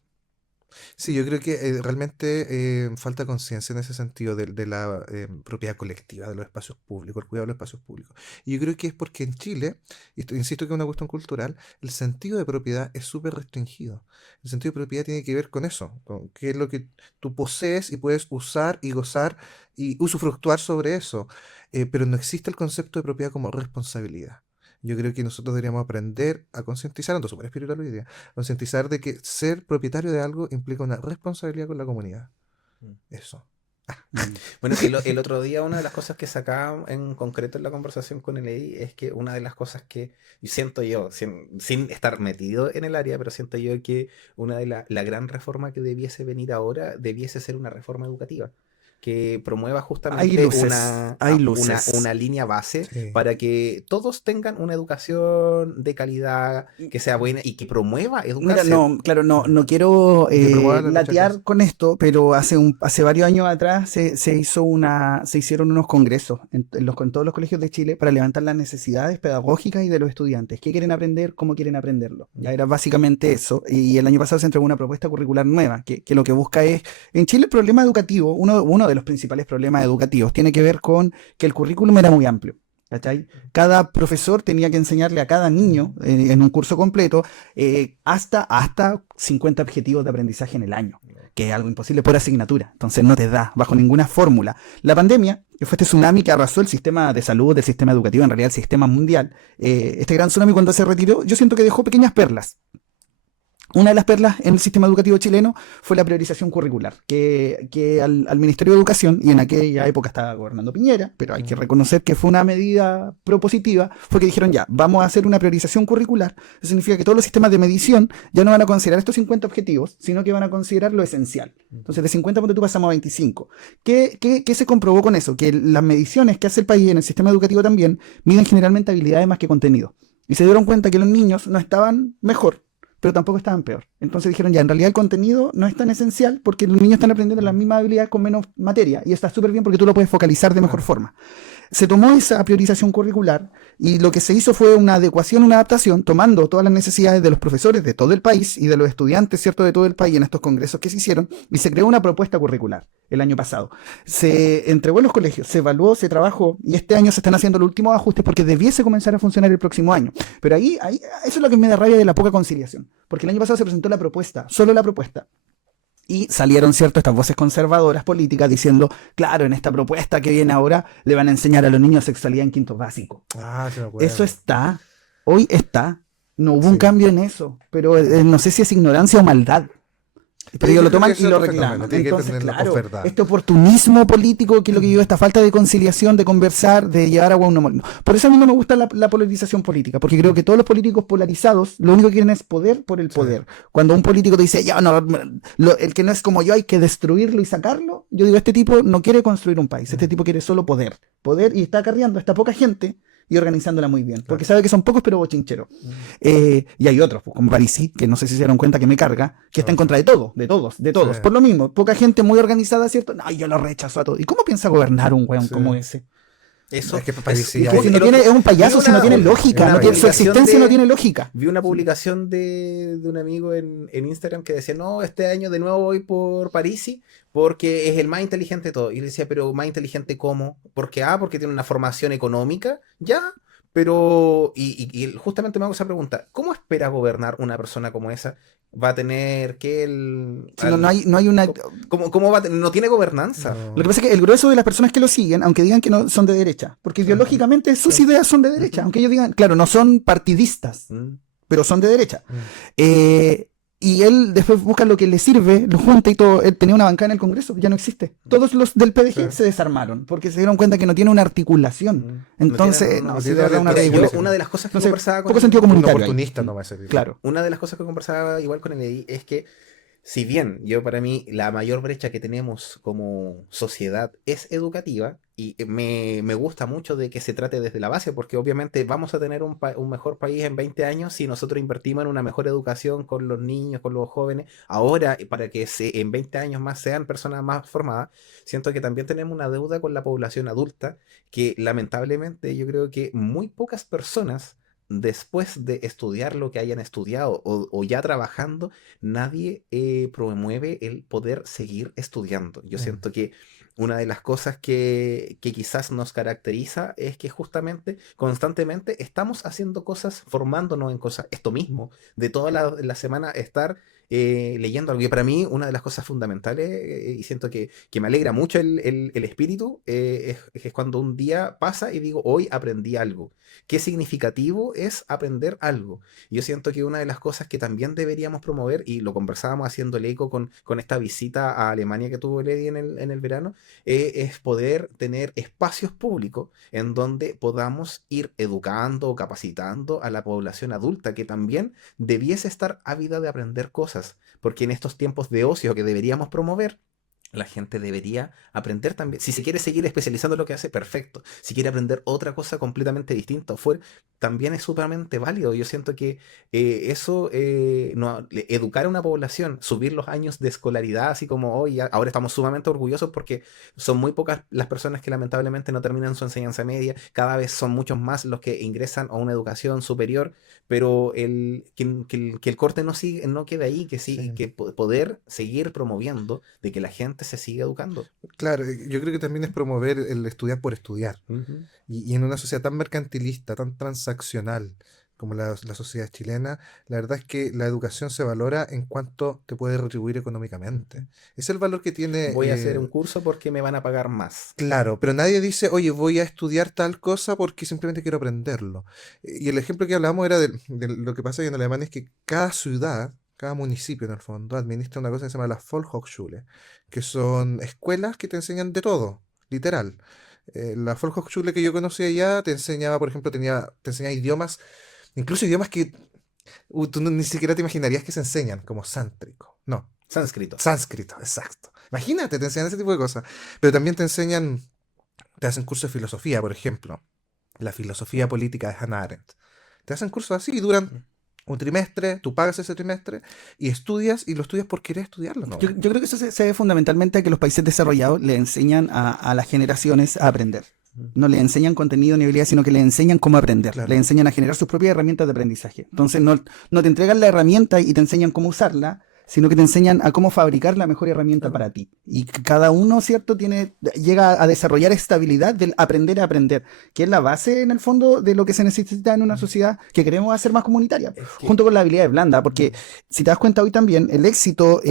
Sí, yo creo que realmente falta conciencia en ese sentido de la propiedad colectiva de los espacios públicos, el cuidado de los espacios públicos. Y yo creo que es porque en Chile, y insisto que es una cuestión cultural, el sentido de propiedad es súper restringido. El sentido de propiedad tiene que ver con eso, con qué es lo que tú posees y puedes usar y gozar y usufructuar sobre eso. Pero no existe el concepto de propiedad como responsabilidad. Yo creo que nosotros deberíamos aprender a concientizar, ando súper espiritual hoy día, concientizar de que ser propietario de algo implica una responsabilidad con la comunidad. Mm. Eso. Bueno, el otro día una de las cosas que sacaba en concreto en la conversación con el Eddie es que una de las cosas que siento yo, sin estar metido en el área, pero siento yo que una de la gran reforma que debiese venir ahora debiese ser una reforma educativa que promueva Hay justamente luces, hay luces. una línea base Sí. para que todos tengan una educación de calidad, que sea buena y que promueva Mira, educarse. no, claro, no quiero Que promueva la latear lucha. con esto, pero hace varios años atrás se hicieron unos congresos en todos los colegios de Chile para levantar las necesidades pedagógicas y de los estudiantes. ¿Qué quieren aprender? ¿Cómo quieren aprenderlo? Ya era básicamente eso. Y el año pasado se entregó una propuesta curricular nueva, que lo que busca es, en Chile el problema educativo, uno de los principales problemas educativos, tiene que ver con que el currículum era muy amplio. ¿Cachai? Cada profesor tenía que enseñarle a cada niño en un curso completo hasta 50 objetivos de aprendizaje en el año, que es algo imposible por asignatura, entonces no te da bajo ninguna fórmula. La pandemia, que fue este tsunami que arrasó el sistema de salud, el sistema educativo, en realidad el sistema mundial, este gran tsunami cuando se retiró, yo siento que dejó pequeñas perlas. Una de las perlas en el sistema educativo chileno fue la priorización curricular, que al Ministerio de Educación, y en aquella época estaba gobernando Piñera, pero hay que reconocer que fue una medida propositiva, fue que dijeron ya, vamos a hacer una priorización curricular. Eso significa que todos los sistemas de medición ya no van a considerar estos 50 objetivos, sino que van a considerar lo esencial. Entonces de 50 ponte tú pasamos a 25. ¿Qué se comprobó con eso? Que las mediciones que hace el país en el sistema educativo también miden generalmente habilidades más que contenido. Y se dieron cuenta que los niños no estaban mejor, pero tampoco estaban peor. Entonces dijeron, ya, en realidad el contenido no es tan esencial porque los niños están aprendiendo las mismas habilidades con menos materia y está súper bien porque tú lo puedes focalizar de mejor forma. Se tomó esa priorización curricular y lo que se hizo fue una adecuación, una adaptación, tomando todas las necesidades de los profesores de todo el país y de los estudiantes, ¿cierto?, de todo el país en estos congresos que se hicieron, y se creó una propuesta curricular el año pasado. Se entregó en los colegios, se evaluó, se trabajó, y este año se están haciendo los últimos ajustes porque debiese comenzar a funcionar el próximo año. Pero ahí eso es lo que me da rabia de la poca conciliación, porque el año pasado se presentó la propuesta, solo la propuesta. Y salieron, ¿cierto?, estas voces conservadoras políticas diciendo, claro, en esta propuesta que viene ahora le van a enseñar a los niños sexualidad en quinto básico. Sí me acuerdo. Eso está, hoy está. No hubo un Sí. cambio en eso, pero no sé si es ignorancia o maldad. Pero ellos lo toman y lo reclaman. Entonces, claro, este oportunismo político, que es lo que digo, esta falta de conciliación, de conversar, de llevar agua a un molino. Por eso a mí no me gusta la polarización política, porque creo que todos los políticos polarizados lo único que quieren es poder por el poder. Cuando un político te dice, ya, no, el que no es como yo hay que destruirlo y sacarlo, yo digo, este tipo no quiere construir un país, este tipo quiere solo poder. Poder, y está acarreando a esta poca gente y organizándola muy bien, porque sabe que son pocos pero bochincheros. Y hay otros, pues, como Parisi, que no sé si se dieron cuenta que me carga, que está en contra de todo, de todos. Sí. Por lo mismo, poca gente muy organizada, ¿cierto? No, yo lo rechazo a todo. ¿Y cómo piensa gobernar un weón como ese? Eso Es que Parisi Es ahí- que si no tiene, es un payaso, si no tiene lógica, no tiene, su existencia no tiene lógica. Vi una publicación de un amigo en Instagram que decía, no, este año de nuevo voy por Parisi porque es el más inteligente de todo. Y le decía, pero ¿más inteligente cómo? Porque porque tiene una formación económica, ya, pero, y justamente me hago esa pregunta, ¿cómo espera gobernar una persona como esa? ¿Va a tener que Si no hay una... ¿Cómo va a no tiene gobernanza? No. Lo que pasa es que el grueso de las personas que lo siguen, aunque digan que no son de derecha, porque ideológicamente sus ideas son de derecha, aunque ellos digan, claro, no son partidistas, pero son de derecha. Y él después busca lo que le sirve, lo junta y todo. Él tenía una bancada en el Congreso, ya no existe. Todos los del PDG se desarmaron porque se dieron cuenta que no tiene una articulación. Entonces, se da tiene una una ridiculez. Una de las cosas que No sé, conversaba con poco sentido Un comunitario ahí. oportunista no va a ser. Claro. Una de las cosas que conversaba igual con el Eddie es que si bien para mí la mayor brecha que tenemos como sociedad es educativa, y me gusta mucho de que se trate desde la base, porque obviamente vamos a tener un mejor país en 20 años si nosotros invertimos en una mejor educación con los niños, con los jóvenes, ahora para que en 20 años más sean personas más formadas. Siento que también tenemos una deuda con la población adulta, que lamentablemente yo creo que muy pocas personas después de estudiar lo que hayan estudiado o ya trabajando, nadie promueve el poder seguir estudiando. Yo siento que una de las cosas que quizás nos caracteriza es que justamente, constantemente estamos haciendo cosas, formándonos en cosas, esto mismo, de toda la semana estar leyendo algo. Y para mí, una de las cosas fundamentales, y siento que me alegra mucho el espíritu, es cuando un día pasa y digo, hoy aprendí algo. Qué significativo es aprender algo. Yo siento que una de las cosas que también deberíamos promover, y lo conversábamos haciendo el eco con esta visita a Alemania que tuvo Lady en el verano, es poder tener espacios públicos en donde podamos ir educando o capacitando a la población adulta, que también debiese estar ávida de aprender cosas, porque en estos tiempos de ocio que deberíamos promover, la gente debería aprender también. Si se quiere seguir especializando en lo que hace, perfecto. Si quiere aprender otra cosa completamente distinta o fuera, también es sumamente válido. Yo siento que educar a una población, subir los años de escolaridad, así como hoy, ahora estamos sumamente orgullosos porque son muy pocas las personas que lamentablemente no terminan su enseñanza media, cada vez son muchos más los que ingresan a una educación superior, pero que el corte no quede ahí, que poder seguir promoviendo de que la gente se siga educando. Claro, yo creo que también es promover el estudiar por estudiar. Y en una sociedad tan mercantilista, tan transaccional como la sociedad chilena, la verdad es que la educación se valora en cuanto te puede retribuir económicamente. Es el valor que tiene... Voy a hacer un curso porque me van a pagar más. Claro, pero nadie dice, oye, voy a estudiar tal cosa porque simplemente quiero aprenderlo. Y el ejemplo que hablamos era de lo que pasa en Alemania, es que cada ciudad cada municipio en el fondo, administra una cosa que se llama la Volkshochschule, que son escuelas que te enseñan de todo, literal. La Volkshochschule que yo conocí allá te enseñaba, por ejemplo, te enseñaba idiomas, incluso idiomas que tú ni siquiera te imaginarías que se enseñan, como sántrico. No, Sánscrito. sánscrito, exacto. Imagínate, te enseñan ese tipo de cosas. Pero también te hacen cursos de filosofía, por ejemplo. La filosofía política de Hannah Arendt. Te hacen cursos así y duran un trimestre, tú pagas ese trimestre y estudias, y lo estudias por querer estudiarlo, ¿no? Yo creo que eso se debe fundamentalmente a que los países desarrollados le enseñan a las generaciones a aprender. No le enseñan contenido ni habilidad, sino que le enseñan cómo aprender. Claro. Le enseñan a generar sus propias herramientas de aprendizaje. Entonces no te entregan la herramienta y te enseñan cómo usarla, sino que te enseñan a cómo fabricar la mejor herramienta para ti. Y cada uno, ¿cierto?, llega a desarrollar esta habilidad del aprender a aprender, que es la base, en el fondo, de lo que se necesita en una sociedad que queremos hacer más comunitaria, junto con la habilidad blanda, porque si te das cuenta hoy también, el éxito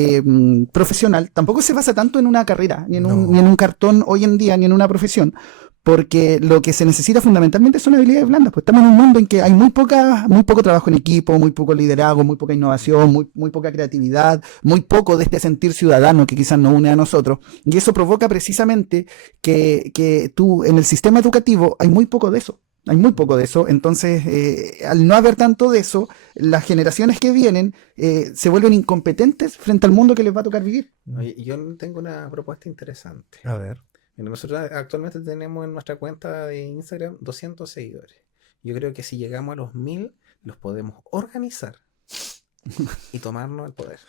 profesional tampoco se basa tanto en una carrera, ni en un cartón hoy en día, ni en una profesión, porque lo que se necesita fundamentalmente son habilidades blandas. Pues estamos en un mundo en que hay muy poco trabajo en equipo, muy poco liderazgo, muy poca innovación, muy poca creatividad, muy poco de este sentir ciudadano que quizás nos une a nosotros. Y eso provoca precisamente que tú, en el sistema educativo, hay muy poco de eso. Hay muy poco de eso. Entonces, al no haber tanto de eso, las generaciones que vienen se vuelven incompetentes frente al mundo que les va a tocar vivir. Oye, yo tengo una propuesta interesante. A ver. Nosotros actualmente tenemos en nuestra cuenta de Instagram 200 seguidores. Yo creo que si llegamos a los 1000, los podemos organizar y tomarnos el poder.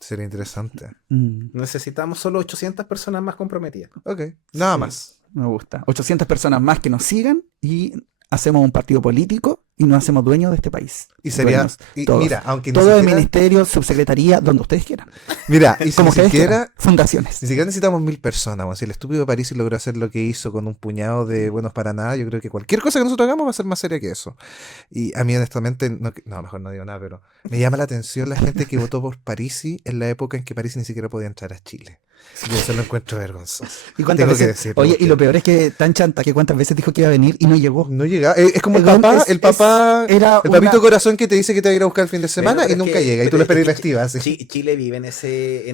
Sería interesante. Necesitamos solo 800 personas más comprometidas. Ok, nada Sí. más. Me gusta. 800 personas más que nos sigan y hacemos un partido político y nos hacemos dueños de este país. Y sería, Dueños, y todos. mira, aunque ni Todo el siquiera, ministerio, subsecretaría, donde ustedes quieran. mira, y si Como ni ustedes siquiera, quieran. Fundaciones. ni siquiera necesitamos 1000 personas, bueno, si el estúpido París logró hacer lo que hizo con un puñado de buenos para nada, yo creo que cualquier cosa que nosotros hagamos va a ser más seria que eso. Y a mí honestamente, no, mejor no digo nada, pero me llama la atención la gente que votó por Parisi en la época en que Parisi ni siquiera podía entrar a Chile. Yo eso lo encuentro vergonzoso. ¿Y cuántas Tengo que veces? decirlo, Oye, porque y lo peor es que tan chanta que cuántas veces dijo que iba a venir y no llegó. no llega. Es como el Weón, papá, era el papito una- corazón que te dice que te va a ir a buscar el fin de semana Pero y nunca es que- llega. Y tú pero le es que esperas la activa. Así. Chile vive en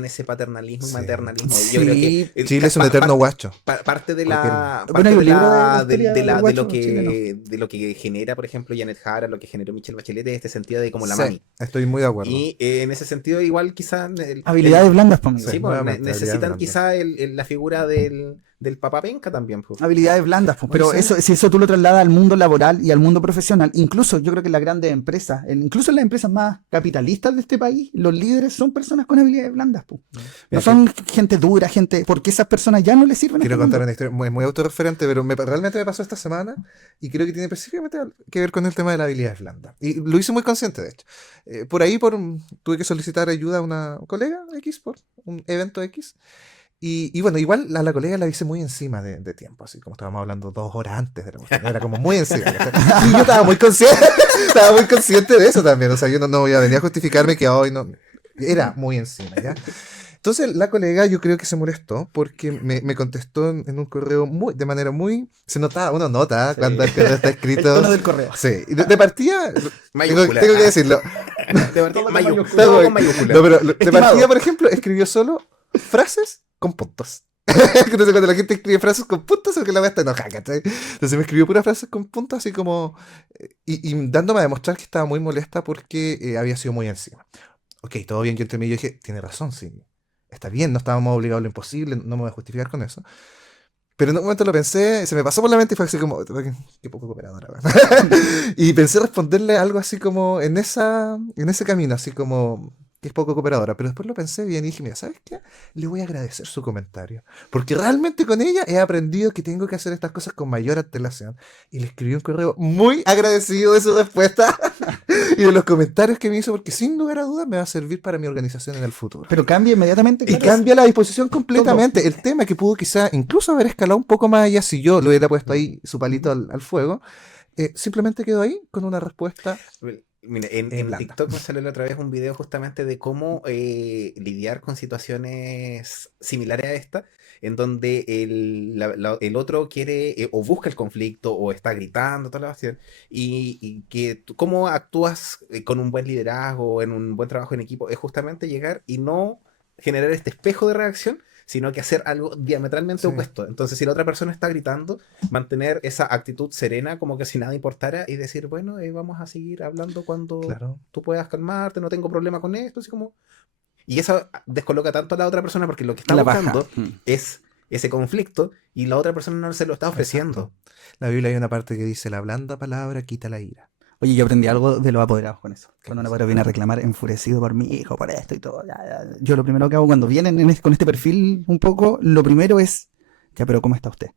ese paternalismo y Sí. maternalismo. Sí. Yo creo que Chile es un eterno guacho. parte de Cualquier- la Bueno, parte hay un de libro de la- la historia de la- del de lo guacho chileno. de lo que genera, por ejemplo, Janet Jara, lo que generó Michelle Bachelet, es este sentido de como la Sí, mami. estoy muy de acuerdo. Y en ese sentido, igual quizás Habilidades blandas, pues, amigo. sí, pues, nuevamente, necesitan habilidades quizás la figura del papá penca también. Pues. Habilidades blandas, pues, pero Puede ser. si eso tú lo trasladas al mundo laboral y al mundo profesional, incluso yo creo que en las grandes empresas, incluso en las empresas más capitalistas de este país, los líderes son personas con habilidades blandas, pues. No Mira, son gente dura, porque esas personas ya no les sirven a Quiero este contar mundo. una historia muy autorreferente, pero realmente me pasó esta semana y creo que tiene específicamente que ver con el tema de la habilidad blanda. Y lo hice muy consciente, de hecho. Por ahí tuve que solicitar ayuda a una colega X por un evento X. Y bueno, igual a la colega la hice muy encima de tiempo, así como estábamos hablando 2 horas antes de la cuestión, era como muy encima. ¿Cachai? Y yo estaba muy consciente de eso también, o sea, yo no voy a venir a justificarme que hoy no, era muy encima, ¿ya? Entonces la colega yo creo que se molestó porque me contestó en un correo de manera muy, se notaba, uno nota Sí. cuando el correo está El escrito. tono del correo. Sí, y de partida, Mayúscula. tengo que decirlo. De verdad, Todo mayúscula. Todo Todo con con mayúscula. No, pero de Estimado. partida, por ejemplo, escribió solo frases con puntos. Entonces, cuando la gente escribe frases con puntos, es porque la wea está enojada, ¿cachai? Entonces me escribió puras frases con puntos, así como. Y dándome a demostrar que estaba muy molesta porque había sido muy encima. Ok, todo bien, yo entre mí yo dije, tiene razón, sí. Está bien, no estábamos obligados a lo imposible, no me voy a justificar con eso. Pero en un momento lo pensé, se me pasó por la mente y fue así como, qué poco cooperadora, weón. Y pensé responderle algo así como en ese camino, así como que es poco cooperadora. Pero después lo pensé bien y dije, mira, ¿sabes qué? Le voy a agradecer su comentario. Porque realmente con ella he aprendido que tengo que hacer estas cosas con mayor antelación. Y le escribí un correo muy agradecido de su respuesta y de los comentarios que me hizo, porque sin lugar a dudas me va a servir para mi organización en el futuro. Pero cambia inmediatamente. Y claro, cambia la disposición completamente. El tema que pudo quizá incluso haber escalado un poco más allá si yo le hubiera puesto ahí su palito al fuego, simplemente quedó ahí con una respuesta Mira, en blanda. TikTok me salió la otra vez un video justamente de cómo lidiar con situaciones similares a esta, en donde el otro quiere o busca el conflicto o está gritando, toda la cuestión, y que cómo actúas con un buen liderazgo, en un buen trabajo en equipo, es justamente llegar y no generar este espejo de reacción, sino que hacer algo diametralmente Sí, opuesto. Entonces, si la otra persona está gritando, mantener esa actitud serena como que si nada importara y decir, bueno, vamos a seguir hablando cuando claro. tú puedas calmarte, no tengo problema con esto, así como... Y eso descoloca tanto a la otra persona porque lo que está La baja. buscando es ese conflicto y la otra persona no se lo está Exacto. ofreciendo. La Biblia hay una parte que dice, la blanda palabra quita la ira. Oye, yo aprendí algo de los apoderados con eso. ¿Qué Cuando un cosa? apoderado viene a reclamar enfurecido por mi hijo, por esto y todo. Yo lo primero que hago cuando vienen con este perfil un poco, lo primero es, ya, pero ¿cómo está usted?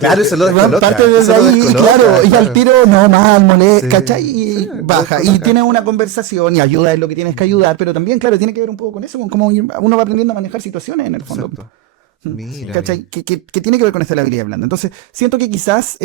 Claro, eso lo Bueno, descoloca. parte desde Eso lo ahí, descoloca, claro, y al tiro, no, mal, Sí. ¿cachai? Sí, Y lo baja. Y descoloca. tienes una conversación y ayuda en lo que tienes que ayudar, pero también, claro, tiene que ver un poco con eso, con cómo uno va aprendiendo a manejar situaciones en el fondo. Exacto. Mira, ¿Cachai? bien. Que tiene que ver con esta habilidad blanda. Entonces, siento que quizás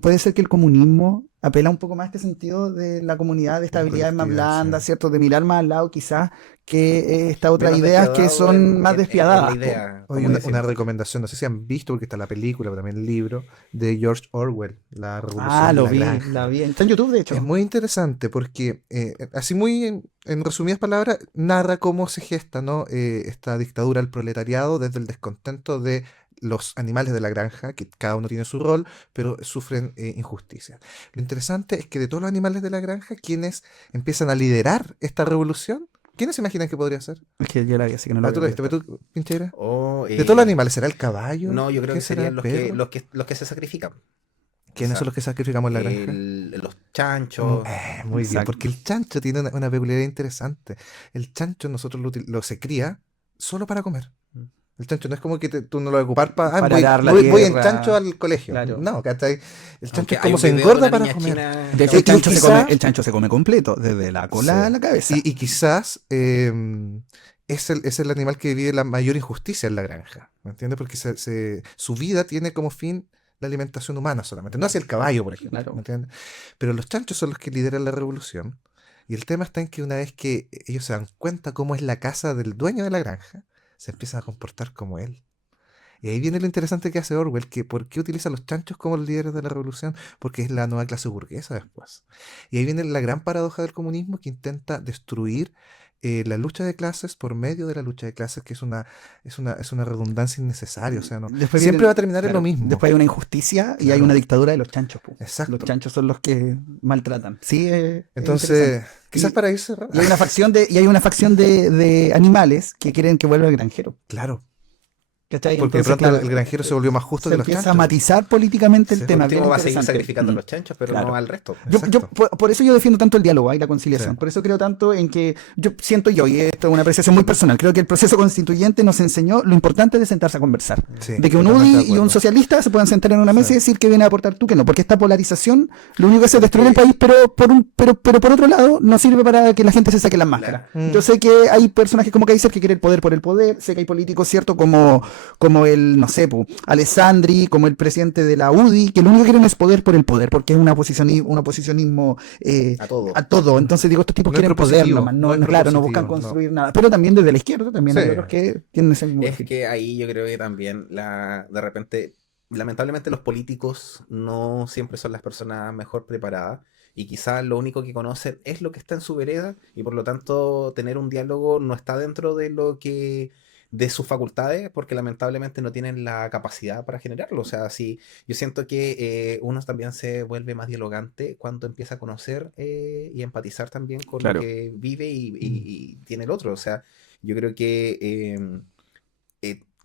puede ser que el comunismo apela un poco más a este sentido de la comunidad, de esta La habilidad más colectividad, blanda, sí. ¿cierto? De mirar más al lado, quizás, que estas otras Menos ideas que despiadado son más en la despiadadas, po. idea, Hoy como una decimos. recomendación, no sé si han visto, porque está la película, pero también el libro, de George Orwell, La Ah, Revolución de lo la vi, la Granja. vi. Está en YouTube, de Es hecho. muy interesante porque, así muy en resumidas palabras, narra cómo se gesta, ¿no? Esta dictadura al proletariado desde el descontento de los animales de la granja, que cada uno tiene su rol, pero sufren injusticias. Lo interesante es que de todos los animales de la granja, quienes empiezan a liderar esta revolución, ¿quiénes se imaginan que podría ser? Es que yo la vi, así que no la Ah, voy tú a lo viste, contestar. pero tú, Pincheira. O, De todos los animales, ¿será el caballo? no, yo creo ¿Qué que será el serían perro? los que se sacrifican, ¿Quiénes son quizá. los que sacrificamos en la granja? Los chanchos. Muy bien, porque Exacto. el chancho tiene una peculiaridad interesante. El chancho nosotros lo se cría solo para comer. El chancho no es como que tú no lo vas a ocupar para... Para arar la Voy en chancho tierra. al colegio. Claro. No, ¿cachai? El chancho Aunque es hay como un se video de engorda una para niña comer. china De hecho, Y, y quizá... el chancho se come completo, desde la Sí. cola a la cabeza. Y quizás es el animal que vive la mayor injusticia en la granja. ¿Me entiendes? Porque su vida tiene como fin la alimentación humana solamente. No hacia el caballo, por ejemplo. ¿Me Claro. entiendes? Pero los chanchos son los que lideran la revolución. Y el tema está en que una vez que ellos se dan cuenta cómo es la casa del dueño de la granja, se empiezan a comportar como él. Y ahí viene lo interesante que hace Orwell, que ¿por qué utiliza a los chanchos como los líderes de la revolución? Porque es la nueva clase burguesa después. Y ahí viene la gran paradoja del comunismo que intenta destruir la lucha de clases por medio de la lucha de clases, que es una redundancia innecesaria. O sea, no, Después siempre va a vienen, terminar en lo claro, mismo. después hay una injusticia y hay Claro, una dictadura de los chanchos, po. Los exacto. chanchos son los que maltratan. Sí, es interesante. Entonces, quizás Y, para ir cerrando. y hay una facción de animales que quieren que vuelva el granjero. Claro, ¿Cachai? porque de Entonces, pronto claro, el granjero se volvió más justo se que los empieza a chanchos. matizar políticamente el Sí, Por tema, bien último va a seguir interesante. sacrificando a los chanchos, pero Claro. no al resto. Yo, Exacto. por eso yo defiendo tanto el diálogo y la Sí. conciliación. Por eso creo tanto en que yo siento yo, y esto es una apreciación muy personal, creo que el proceso constituyente nos enseñó lo importante de sentarse a conversar. Sí, De que un totalmente de UDI y un acuerdo. socialista se puedan sentar en una mesa Sí. y decir que viene a aportar tú que no, porque esta polarización lo único que hace es destruir el Porque, país, pero por otro lado no sirve para que la gente se saque las máscaras. claro, Yo sé que hay personajes como Kaiser que quieren el poder por el poder, sé que hay políticos, ¿cierto? Como el, no sé, Alessandri, como el presidente de la UDI, que lo único que quieren es poder por el poder, porque es un oposicionismo a todo. a todo. Entonces digo, estos tipos No es quieren poder propositivo, nomás, no es claro, no buscan propositivo, construir nada. Pero también desde la izquierda también hay Sí. otros que tienen ese mismo Es perfil. que ahí yo creo que también de repente, lamentablemente los políticos no siempre son las personas mejor preparadas y quizás lo único que conocen es lo que está en su vereda y por lo tanto tener un diálogo no está dentro de lo que de sus facultades porque lamentablemente no tienen la capacidad para generarlo. O sea, sí, yo siento que uno también se vuelve más dialogante cuando empieza a conocer y empatizar también con lo Claro. que vive Mm. y tiene el otro. O sea, yo creo que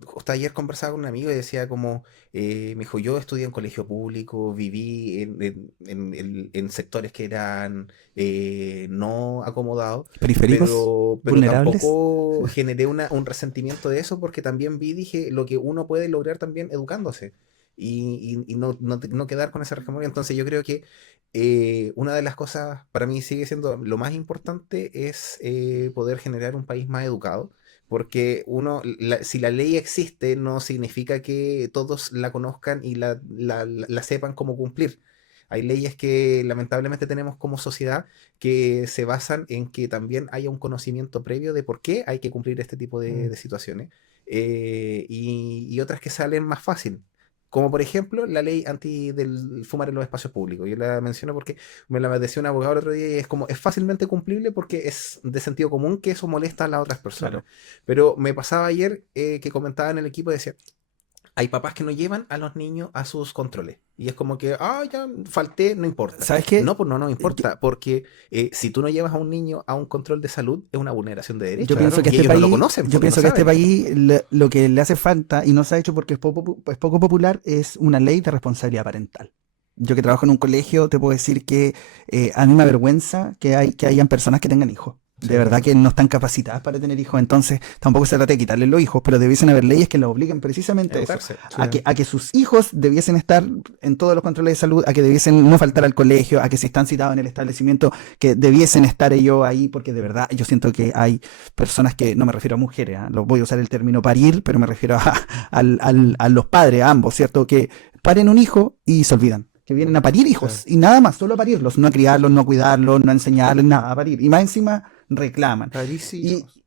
justo ayer conversaba con un amigo y decía como, me dijo, yo estudié en colegio público, viví en sectores que eran no acomodados, Periféricos, pero vulnerables. tampoco generé un resentimiento de eso porque también vi, dije, lo que uno puede lograr también educándose y no quedar con esa memoria. Entonces yo creo que una de las cosas para mí sigue siendo lo más importante es poder generar un país más educado porque si la ley existe, no significa que todos la conozcan y la sepan cómo cumplir. Hay leyes que lamentablemente tenemos como sociedad que se basan en que también haya un conocimiento previo de por qué hay que cumplir este tipo de situaciones, y otras que salen más fácil. Como por ejemplo la ley anti del fumar en los espacios públicos. Yo la menciono porque me la decía un abogado el otro día y es como, es fácilmente cumplible porque es de sentido común que eso molesta a las otras personas. Claro. Pero me pasaba ayer que comentaba en el equipo y decía, hay papás que no llevan a los niños a sus controles. Y es como que, ya falté, no importa. ¿Sabes qué? No, pues no importa, porque si tú no llevas a un niño a un control de salud, es una vulneración de derechos. Yo pienso que Y este ellos no país, lo conocen, yo porque pienso no que a este saben. país lo que le hace falta, y no se ha hecho porque es poco popular, es una ley de responsabilidad parental. Yo que trabajo en un colegio, te puedo decir que a mí me avergüenza que hayan personas que tengan hijos. De verdad que no están capacitadas para tener hijos, entonces tampoco se trata de quitarles los hijos, pero debiesen haber leyes que los obliguen precisamente a eso, Educarse. a que sus hijos debiesen estar en todos los controles de salud, a que debiesen no faltar al colegio, a que si están citados en el establecimiento, que debiesen estar ellos ahí, porque de verdad yo siento que hay personas que, no me refiero a mujeres, lo voy a usar el término parir, pero me refiero a los padres, a ambos, ¿cierto? Que paren un hijo y se olvidan. Que vienen a parir hijos y nada más, solo a parirlos, no a criarlos, no a cuidarlos, no a enseñarles nada, a parir. Y más encima reclaman.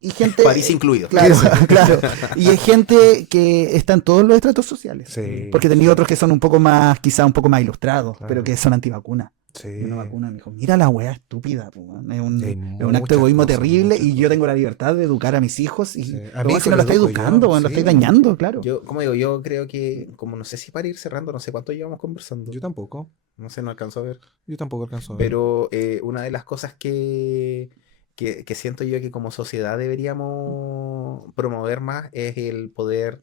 Y gente. París incluido. Claro, claro. Y hay gente que está en todos los estratos sociales. Sí. Porque he tenido otros que son un poco más, quizá un poco más ilustrados, Claro. pero que son antivacunas. Sí. Una vacuna me dijo, mira la weá estúpida, po, man. Es un Hay acto de muchas egoísmo cosas, terrible muchas y yo tengo la libertad de educar a mis hijos y Sí. A lo mi bueno, hijo si no lo lo estoy educo educando, yo, bueno, lo sí. estoy dañando, claro. Yo, como digo, yo creo que, como no sé si para ir cerrando, no sé cuánto llevamos conversando. Yo tampoco. No sé, no alcanzo a ver. Yo tampoco alcanzo a ver. Pero una de las cosas que siento yo que como sociedad deberíamos promover más es el poder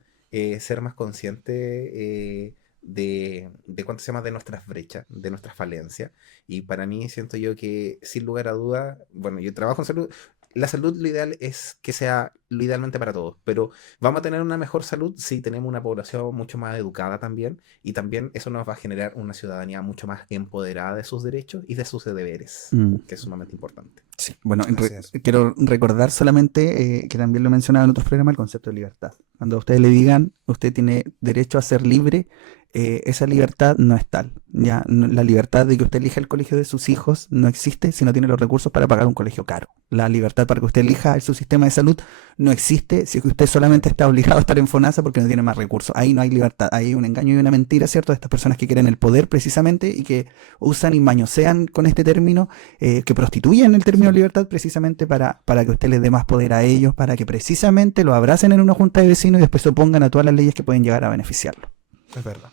ser más consciente de cuánto se llama de nuestras brechas, de nuestras falencias. Y para mí siento yo que sin lugar a duda, bueno, yo trabajo en salud. La salud lo ideal es que sea lo idealmente para todos, pero vamos a tener una mejor salud si tenemos una población mucho más educada también, y también eso nos va a generar una ciudadanía mucho más empoderada de sus derechos y de sus deberes, que es sumamente importante. Sí, bueno, Así es. quiero recordar solamente que también lo he mencionado en otros programas, el concepto de libertad. Cuando a ustedes le digan, usted tiene derecho a ser libre, esa libertad no es tal. Ya, la libertad de que usted elija el colegio de sus hijos no existe si no tiene los recursos para pagar un colegio caro. La libertad para que usted elija su sistema de salud no existe si usted solamente está obligado a estar en FONASA porque no tiene más recursos. Ahí no hay libertad, ahí hay un engaño y una mentira, ¿cierto? De estas personas que quieren el poder precisamente y que usan y mañosean con este término, que prostituyen el término libertad precisamente para que usted les dé más poder a ellos, para que precisamente lo abracen en una junta de vecinos y después se opongan a todas las leyes que pueden llegar a beneficiarlo. Es verdad.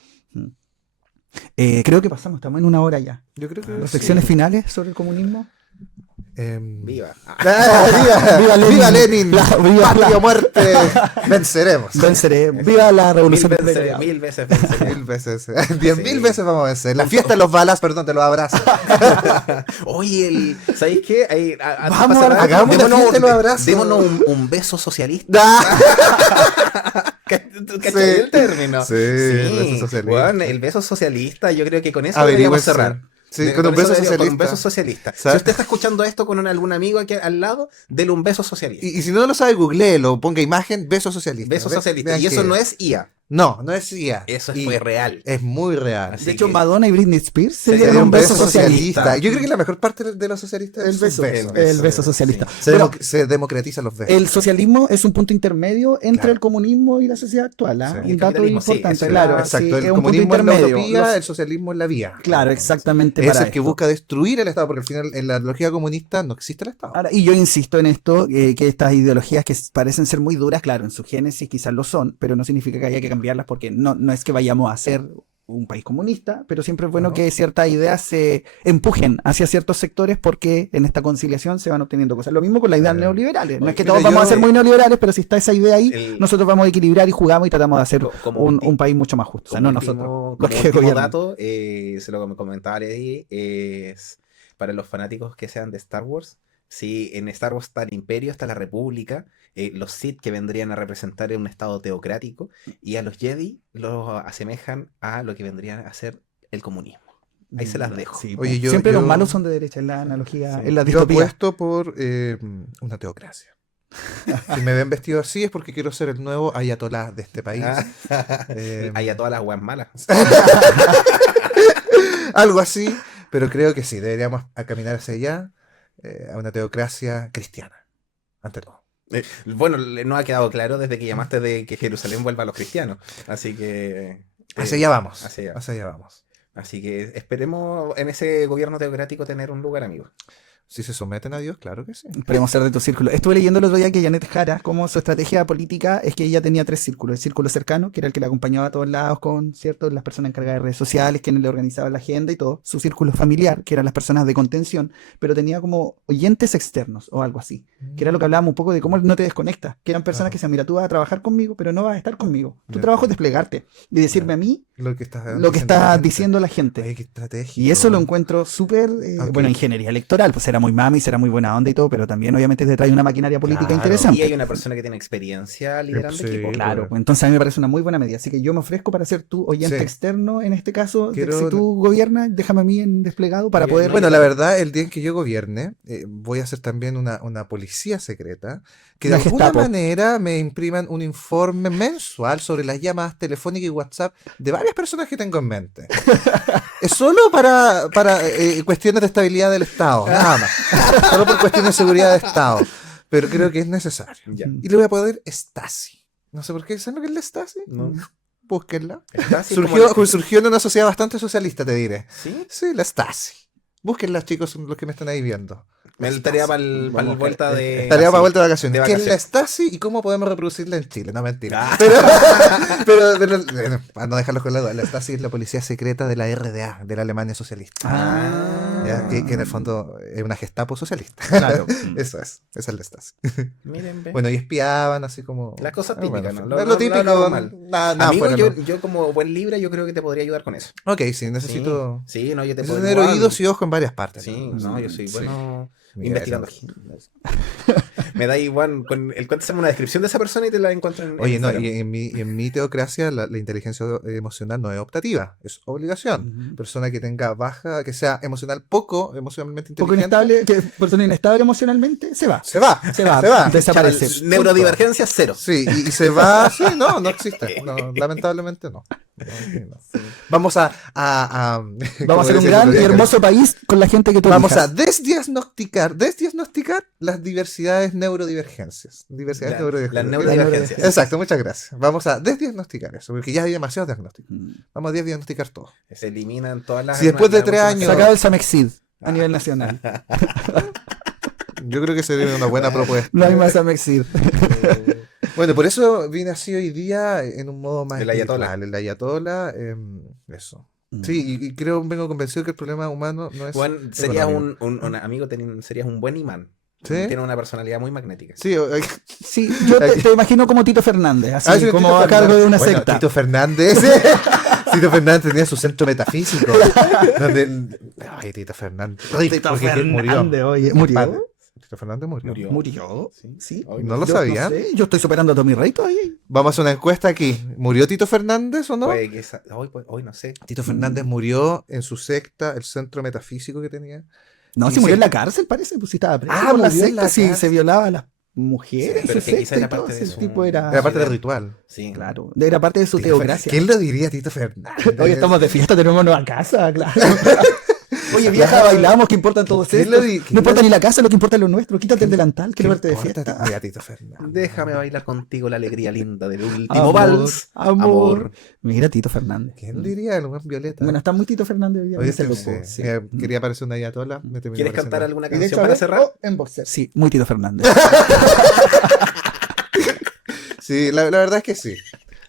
Creo que pasamos, estamos en una hora ya. Yo creo que Reflexiones finales sobre el comunismo. ¡Viva! ¡Viva Lenin! ¡Viva Lenin! ¡Viva ¡Patria o muerte! ¡Venceremos! Venceré. ¡Viva la revolución! Mil veces venceré. 1000 veces. 10.000 Sí. veces vamos a vencer. La fiesta de los balas, perdón, te los abrazos. Oye, ¿sabéis qué? Vamos, hagamos una fiesta y los abrazos. Démonos un beso socialista. ¿Cachai el término? Sí, el beso socialista. Bueno, el beso socialista, yo creo que con eso Averigüe deberíamos cerrar. Sí, con un beso eso deberíamos- socialista. Con un beso socialista. Si ¿Sabes? usted está escuchando esto con algún amigo aquí al lado, dele un beso socialista. Y si no lo sabe, googleelo, ponga imagen, beso socialista. Beso socialista. Vean Y eso qué no es IA. No, no es IA. Eso Y fue real. Es muy real. Así De hecho, que- Madonna y Britney Spears se Sería dieron un beso socialista. socialista. Yo creo que la mejor parte de los socialistas El es beso, un el beso socialista. Se, Bueno, se democratizan los besos. el socialismo es un punto intermedio entre Claro. el comunismo y la sociedad actual. ¿ah? Sí. Un El dato capitalismo, sí, importante, eso claro. Exacto, sí, el es un punto comunismo es la intermedio. utopía, el socialismo es la vía. Claro, exactamente. Es para el que esto. busca destruir el Estado, porque al final en la lógica comunista no existe el Estado. Ahora, y yo insisto en esto, que estas ideologías que parecen ser muy duras, claro, en su génesis quizás lo son, pero no significa que haya que cambiarlas porque no es que vayamos a ser un país comunista, pero siempre es bueno No. que ciertas ideas se empujen hacia ciertos sectores porque en esta conciliación se van obteniendo cosas. Lo mismo con las ideas neoliberales. No es que Mira, todos vamos a yo- ser muy neoliberales, pero si está esa idea ahí, El- nosotros vamos a equilibrar y jugamos y tratamos de hacer Como un país mucho más justo. O sea, no nosotros. Como los que último gobiernan. dato, se lo comentaba Lady, es para los fanáticos que sean de Star Wars. Si en Star Wars está el Imperio, está la República, los Sith que vendrían a representar un estado teocrático, y a los Jedi los asemejan a lo que vendrían a ser el comunismo. Ahí se las dejo. Sí, Oye, pues, siempre yo- los malos son de derecha, en la analogía, Sí. en la Yo distopía. apuesto por una teocracia. Si me ven vestido así es porque quiero ser el nuevo ayatolá de este país. Hay a todas las weas malas. Algo así, pero creo que sí, deberíamos caminar hacia allá, a una teocracia cristiana, ante todo. Bueno, no ha quedado claro desde que llamaste de que Jerusalén vuelva a los cristianos. Así que. Hacia allá vamos. Hacia allá. Hacia allá vamos. Así que esperemos en ese gobierno teocrático tener un lugar, amigo. Si se someten a Dios, claro que sí. Esperemos ser de tu círculo. Estuve leyendo el otro día que Janet Jara, como su estrategia política es que ella tenía 3 círculos. El círculo cercano, que era el que la acompañaba a todos lados con, ¿cierto?, las personas encargadas de redes sociales, quienes le organizaban la agenda y todo. Su círculo familiar, que eran las personas de contención, pero tenía como oyentes externos o algo así. Que era lo que hablábamos un poco de cómo no te desconectas. Que eran personas que decían, mira, tú vas a trabajar conmigo, pero no vas a estar conmigo. Tu trabajo es desplegarte y decirme a mí Lo que está diciendo la gente. Ay, qué estratégico. Y eso lo encuentro súper, Ok. bueno, ingeniería electoral, pues era muy mami, será muy buena onda y todo, pero también obviamente te trae una maquinaria política Claro. interesante. Y hay una persona que tiene experiencia liderando Sí, equipos. Claro, pues entonces a mí me parece una muy buena medida. Así que yo me ofrezco para ser tu oyente Sí. externo en este caso. Quiero- Si tú gobiernas, déjame a mí en desplegado para Oye, poder. no, Bueno, la verdad, el día en que yo gobierne, voy a hacer también una policía secreta que de La alguna Gestapo. manera me impriman un informe mensual sobre las llamadas telefónicas y WhatsApp de varias personas que tengo en mente. Es solo para cuestiones de estabilidad del Estado, nada más. Solo por cuestiones de seguridad de Estado. Pero creo que es necesario. Ya. Y le voy a poner Stasi. No sé por qué. ¿Saben lo que es la Stasi? No. Búsquenla. Está así Surgió, como surgió en una sociedad bastante socialista, te diré. ¿Sí? Sí, la Stasi. Búsquenla, chicos, los que me están ahí viendo. Me tarea para el Vamos a vuelta de. Tarea para así, vuelta de vacaciones. de ¿Qué es la vacaciones. Stasi y cómo podemos reproducirla en Chile? No, mentira. Ah. Bueno, para no dejarlos con la duda, la Stasi es la policía secreta de la RDA, de la Alemania socialista. Ah, ¿Ya? Que en el fondo es una Gestapo socialista. claro. Eso es, esa es la Stasi. Miren, ve. Bueno, y espiaban así como... Las cosas típicas, ¿no? Lo, lo típico, normal. nada Amigo, fuera, yo, ¿no? yo como buen Libra, yo creo que te podría ayudar con eso. Ok, sí, necesito... Sí, no, yo te Necesito puedo tener oídos y ojos en varias partes. Sí, no, yo soy Sí. bueno Mira, investigando. eso- Me da igual, con el cuento hacemos una descripción de esa persona y te la encuentro en Oye, no, Instagram. y en mi teocracia la inteligencia emocional no es optativa, es obligación. Ujú. Persona que tenga baja, que sea poco emocionalmente Poco inteligente, inestable, que persona inestable emocionalmente, se va. se va, Se va, se va. desaparece. Chao, neurodivergencia cero. Sí, y se va, sí, no existe, no, lamentablemente no. No. Vamos a Vamos a hacer un gran y hermoso país con la gente que tú Vamos a elijas. desdiagnosticar las diversidades neurodivergencias. Diversidades Las neurodivergencias. neurodivergencias. Exacto, muchas gracias. Vamos a desdiagnosticar eso, porque ya hay demasiados diagnósticos. Mm. Vamos a desdiagnosticar todo. Se eliminan todas las. Si después de 3 las- años- Sacado el Samexid a nivel nacional. Yo creo que sería una buena propuesta. No hay más Samexid. Bueno, por eso vine así hoy día en un modo más El ayatolá. espiritual, el ayatolá, eso. Mm. Sí, y creo, vengo convencido que el problema humano no es Juan, serías económico. un amigo, serías un buen imán. ¿Sí? Tiene una personalidad muy magnética. Sí, Sí, yo te imagino como Tito Fernández, así Ah, sí, como Tito a cargo Fernández. de una Bueno, secta. Tito Fernández. Tito Fernández tenía su centro metafísico. Ay, Tito Fernández. Tito Porque Fernández, oye, ¿murió? Padre. Tito Fernández murió. Murió. ¿Murió? Sí. Sí. Ay, ¿No lo Yo sabían? sé, yo estoy superando a Tommy Rey todavía. Vamos a hacer una encuesta aquí. ¿Murió Tito Fernández o no? Puede que hoy no sé. Tito Fernández murió en su secta, el centro metafísico que tenía. No, Y si murió sí. en la cárcel, parece, pues si estaba preso. Ah, por la murió en secta, la sí, cárcel. se violaba a las mujeres, Sí, pero su que quizá secta era y todo, parte de ese su- tipo era... Era parte sí, del ritual. Sí. Claro, era parte de su Tito teocracia. ¿Quién lo diría, Tito Fernández? Hoy estamos de fiesta, tenemos nueva casa, claro. Oye, vieja, bailamos, ¿qué importa todo ¿Quién esto? lo di- No quién importa lo- ni la casa, lo que importa es lo nuestro. Quítate el delantal, ¿Qué quiero verte de importa? fiesta. Mira, Tito Fernández. Déjame bailar contigo la alegría linda del último Amor, vals. amor. Mira, Tito Fernández. ¿Quién diría? El buen Violeta. Bueno, está muy Tito Fernández hoy día. Oye, ese sí, loco, sí. sí. Mira, quería parecer una ayatola. me terminó ¿Quieres cantar pareciendo- alguna Y de canción hecho, para a ver, cerrar? oh, en boxer. Sí, muy Tito Fernández. Sí, la verdad es que sí.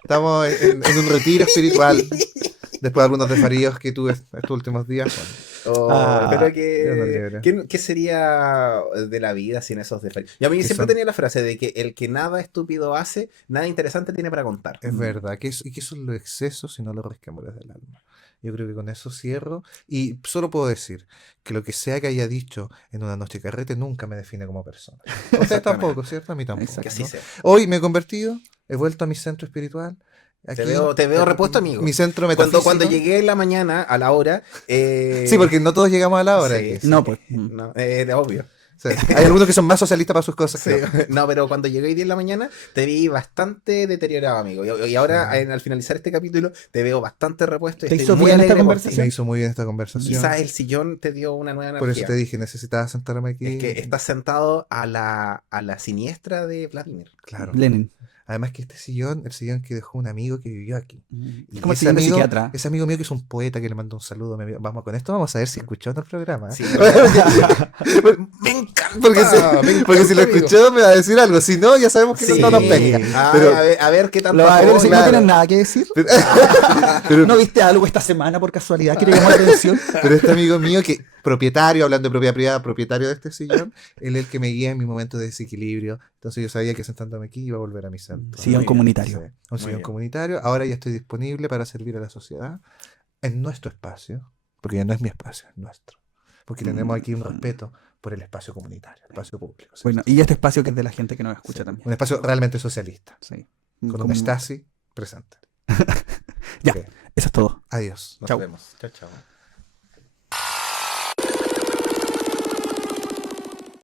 Estamos en un retiro espiritual. Después de algunos desvaríos que tuve estos últimos días. Bueno, Oh, Ah, pero Dios nos libre. ¿qué sería de la vida sin esos desvaríos? Y a mí ¿Qué siempre son? tenía la frase de que el que nada estúpido hace, nada interesante tiene para contar. es verdad. ¿Y qué son los excesos y no los resquemores del alma? Yo creo que con eso cierro. Y solo puedo decir que lo que sea que haya dicho en una noche carrete nunca me define como persona. Ustedes Exactamente. tampoco, ¿cierto? A mí tampoco. Exacto. Que así ¿no? sea. Hoy me he convertido, he vuelto a mi centro espiritual. Te veo repuesto, amigo. Mi centro metafísico. Cuando llegué en la mañana, a la hora. Sí, porque no todos llegamos a la hora. Sí, aquí. sí. No, pues. No, obvio. Sí. Hay algunos que son más socialistas para sus cosas. Sí. No, pero cuando llegué hoy día en la mañana te vi bastante deteriorado, amigo. Y ahora, Sí. al finalizar este capítulo, te veo bastante repuesto. Y ¿Te estoy hizo muy bien esta alegre por ti. conversación? Me hizo muy bien esta conversación. Quizás el sillón te dio una nueva Por eso energía. te dije, necesitaba sentarme aquí. Es que estás sentado a la siniestra de Vladimir. Claro. Lenin. Además que este sillón, el sillón que dejó un amigo que vivió aquí. Es Y como el ese sillón de amigo, psiquiatra. ese amigo mío que es un poeta que le manda un saludo a mi amigo. Vamos con esto, vamos a ver si escuchó el programa. Sí, Me encanta. Porque si lo amigo. escuchó me va a decir algo. Si no, ya sabemos que Sí. no nos pesca. Ah, Pero- a ver qué tanto. Los agreros apoyo. no claro. tienen nada que decir. Pero, ¿No viste algo esta semana por casualidad que te llamó la atención? pero este amigo mío que, propietario, hablando de propiedad privada, propietario de este sillón, él es el que me guía en mi momento de desequilibrio. Entonces yo sabía que sentándome aquí iba a volver a mi centro. Sillón Muy bien, comunitario. Sí, un Muy sillón bien. comunitario. Ahora ya estoy disponible para servir a la sociedad en nuestro espacio, porque ya no es mi espacio, es nuestro. Porque tenemos aquí un respeto por el espacio comunitario, el espacio público. ¿sí? Bueno, y este espacio que es de la gente que nos Sí, escucha también. un espacio realmente socialista, Sí. con Como- un Stasi presente. Ya. Ok, Eso es todo. adiós. Nos Chau. vemos. Chao, chao.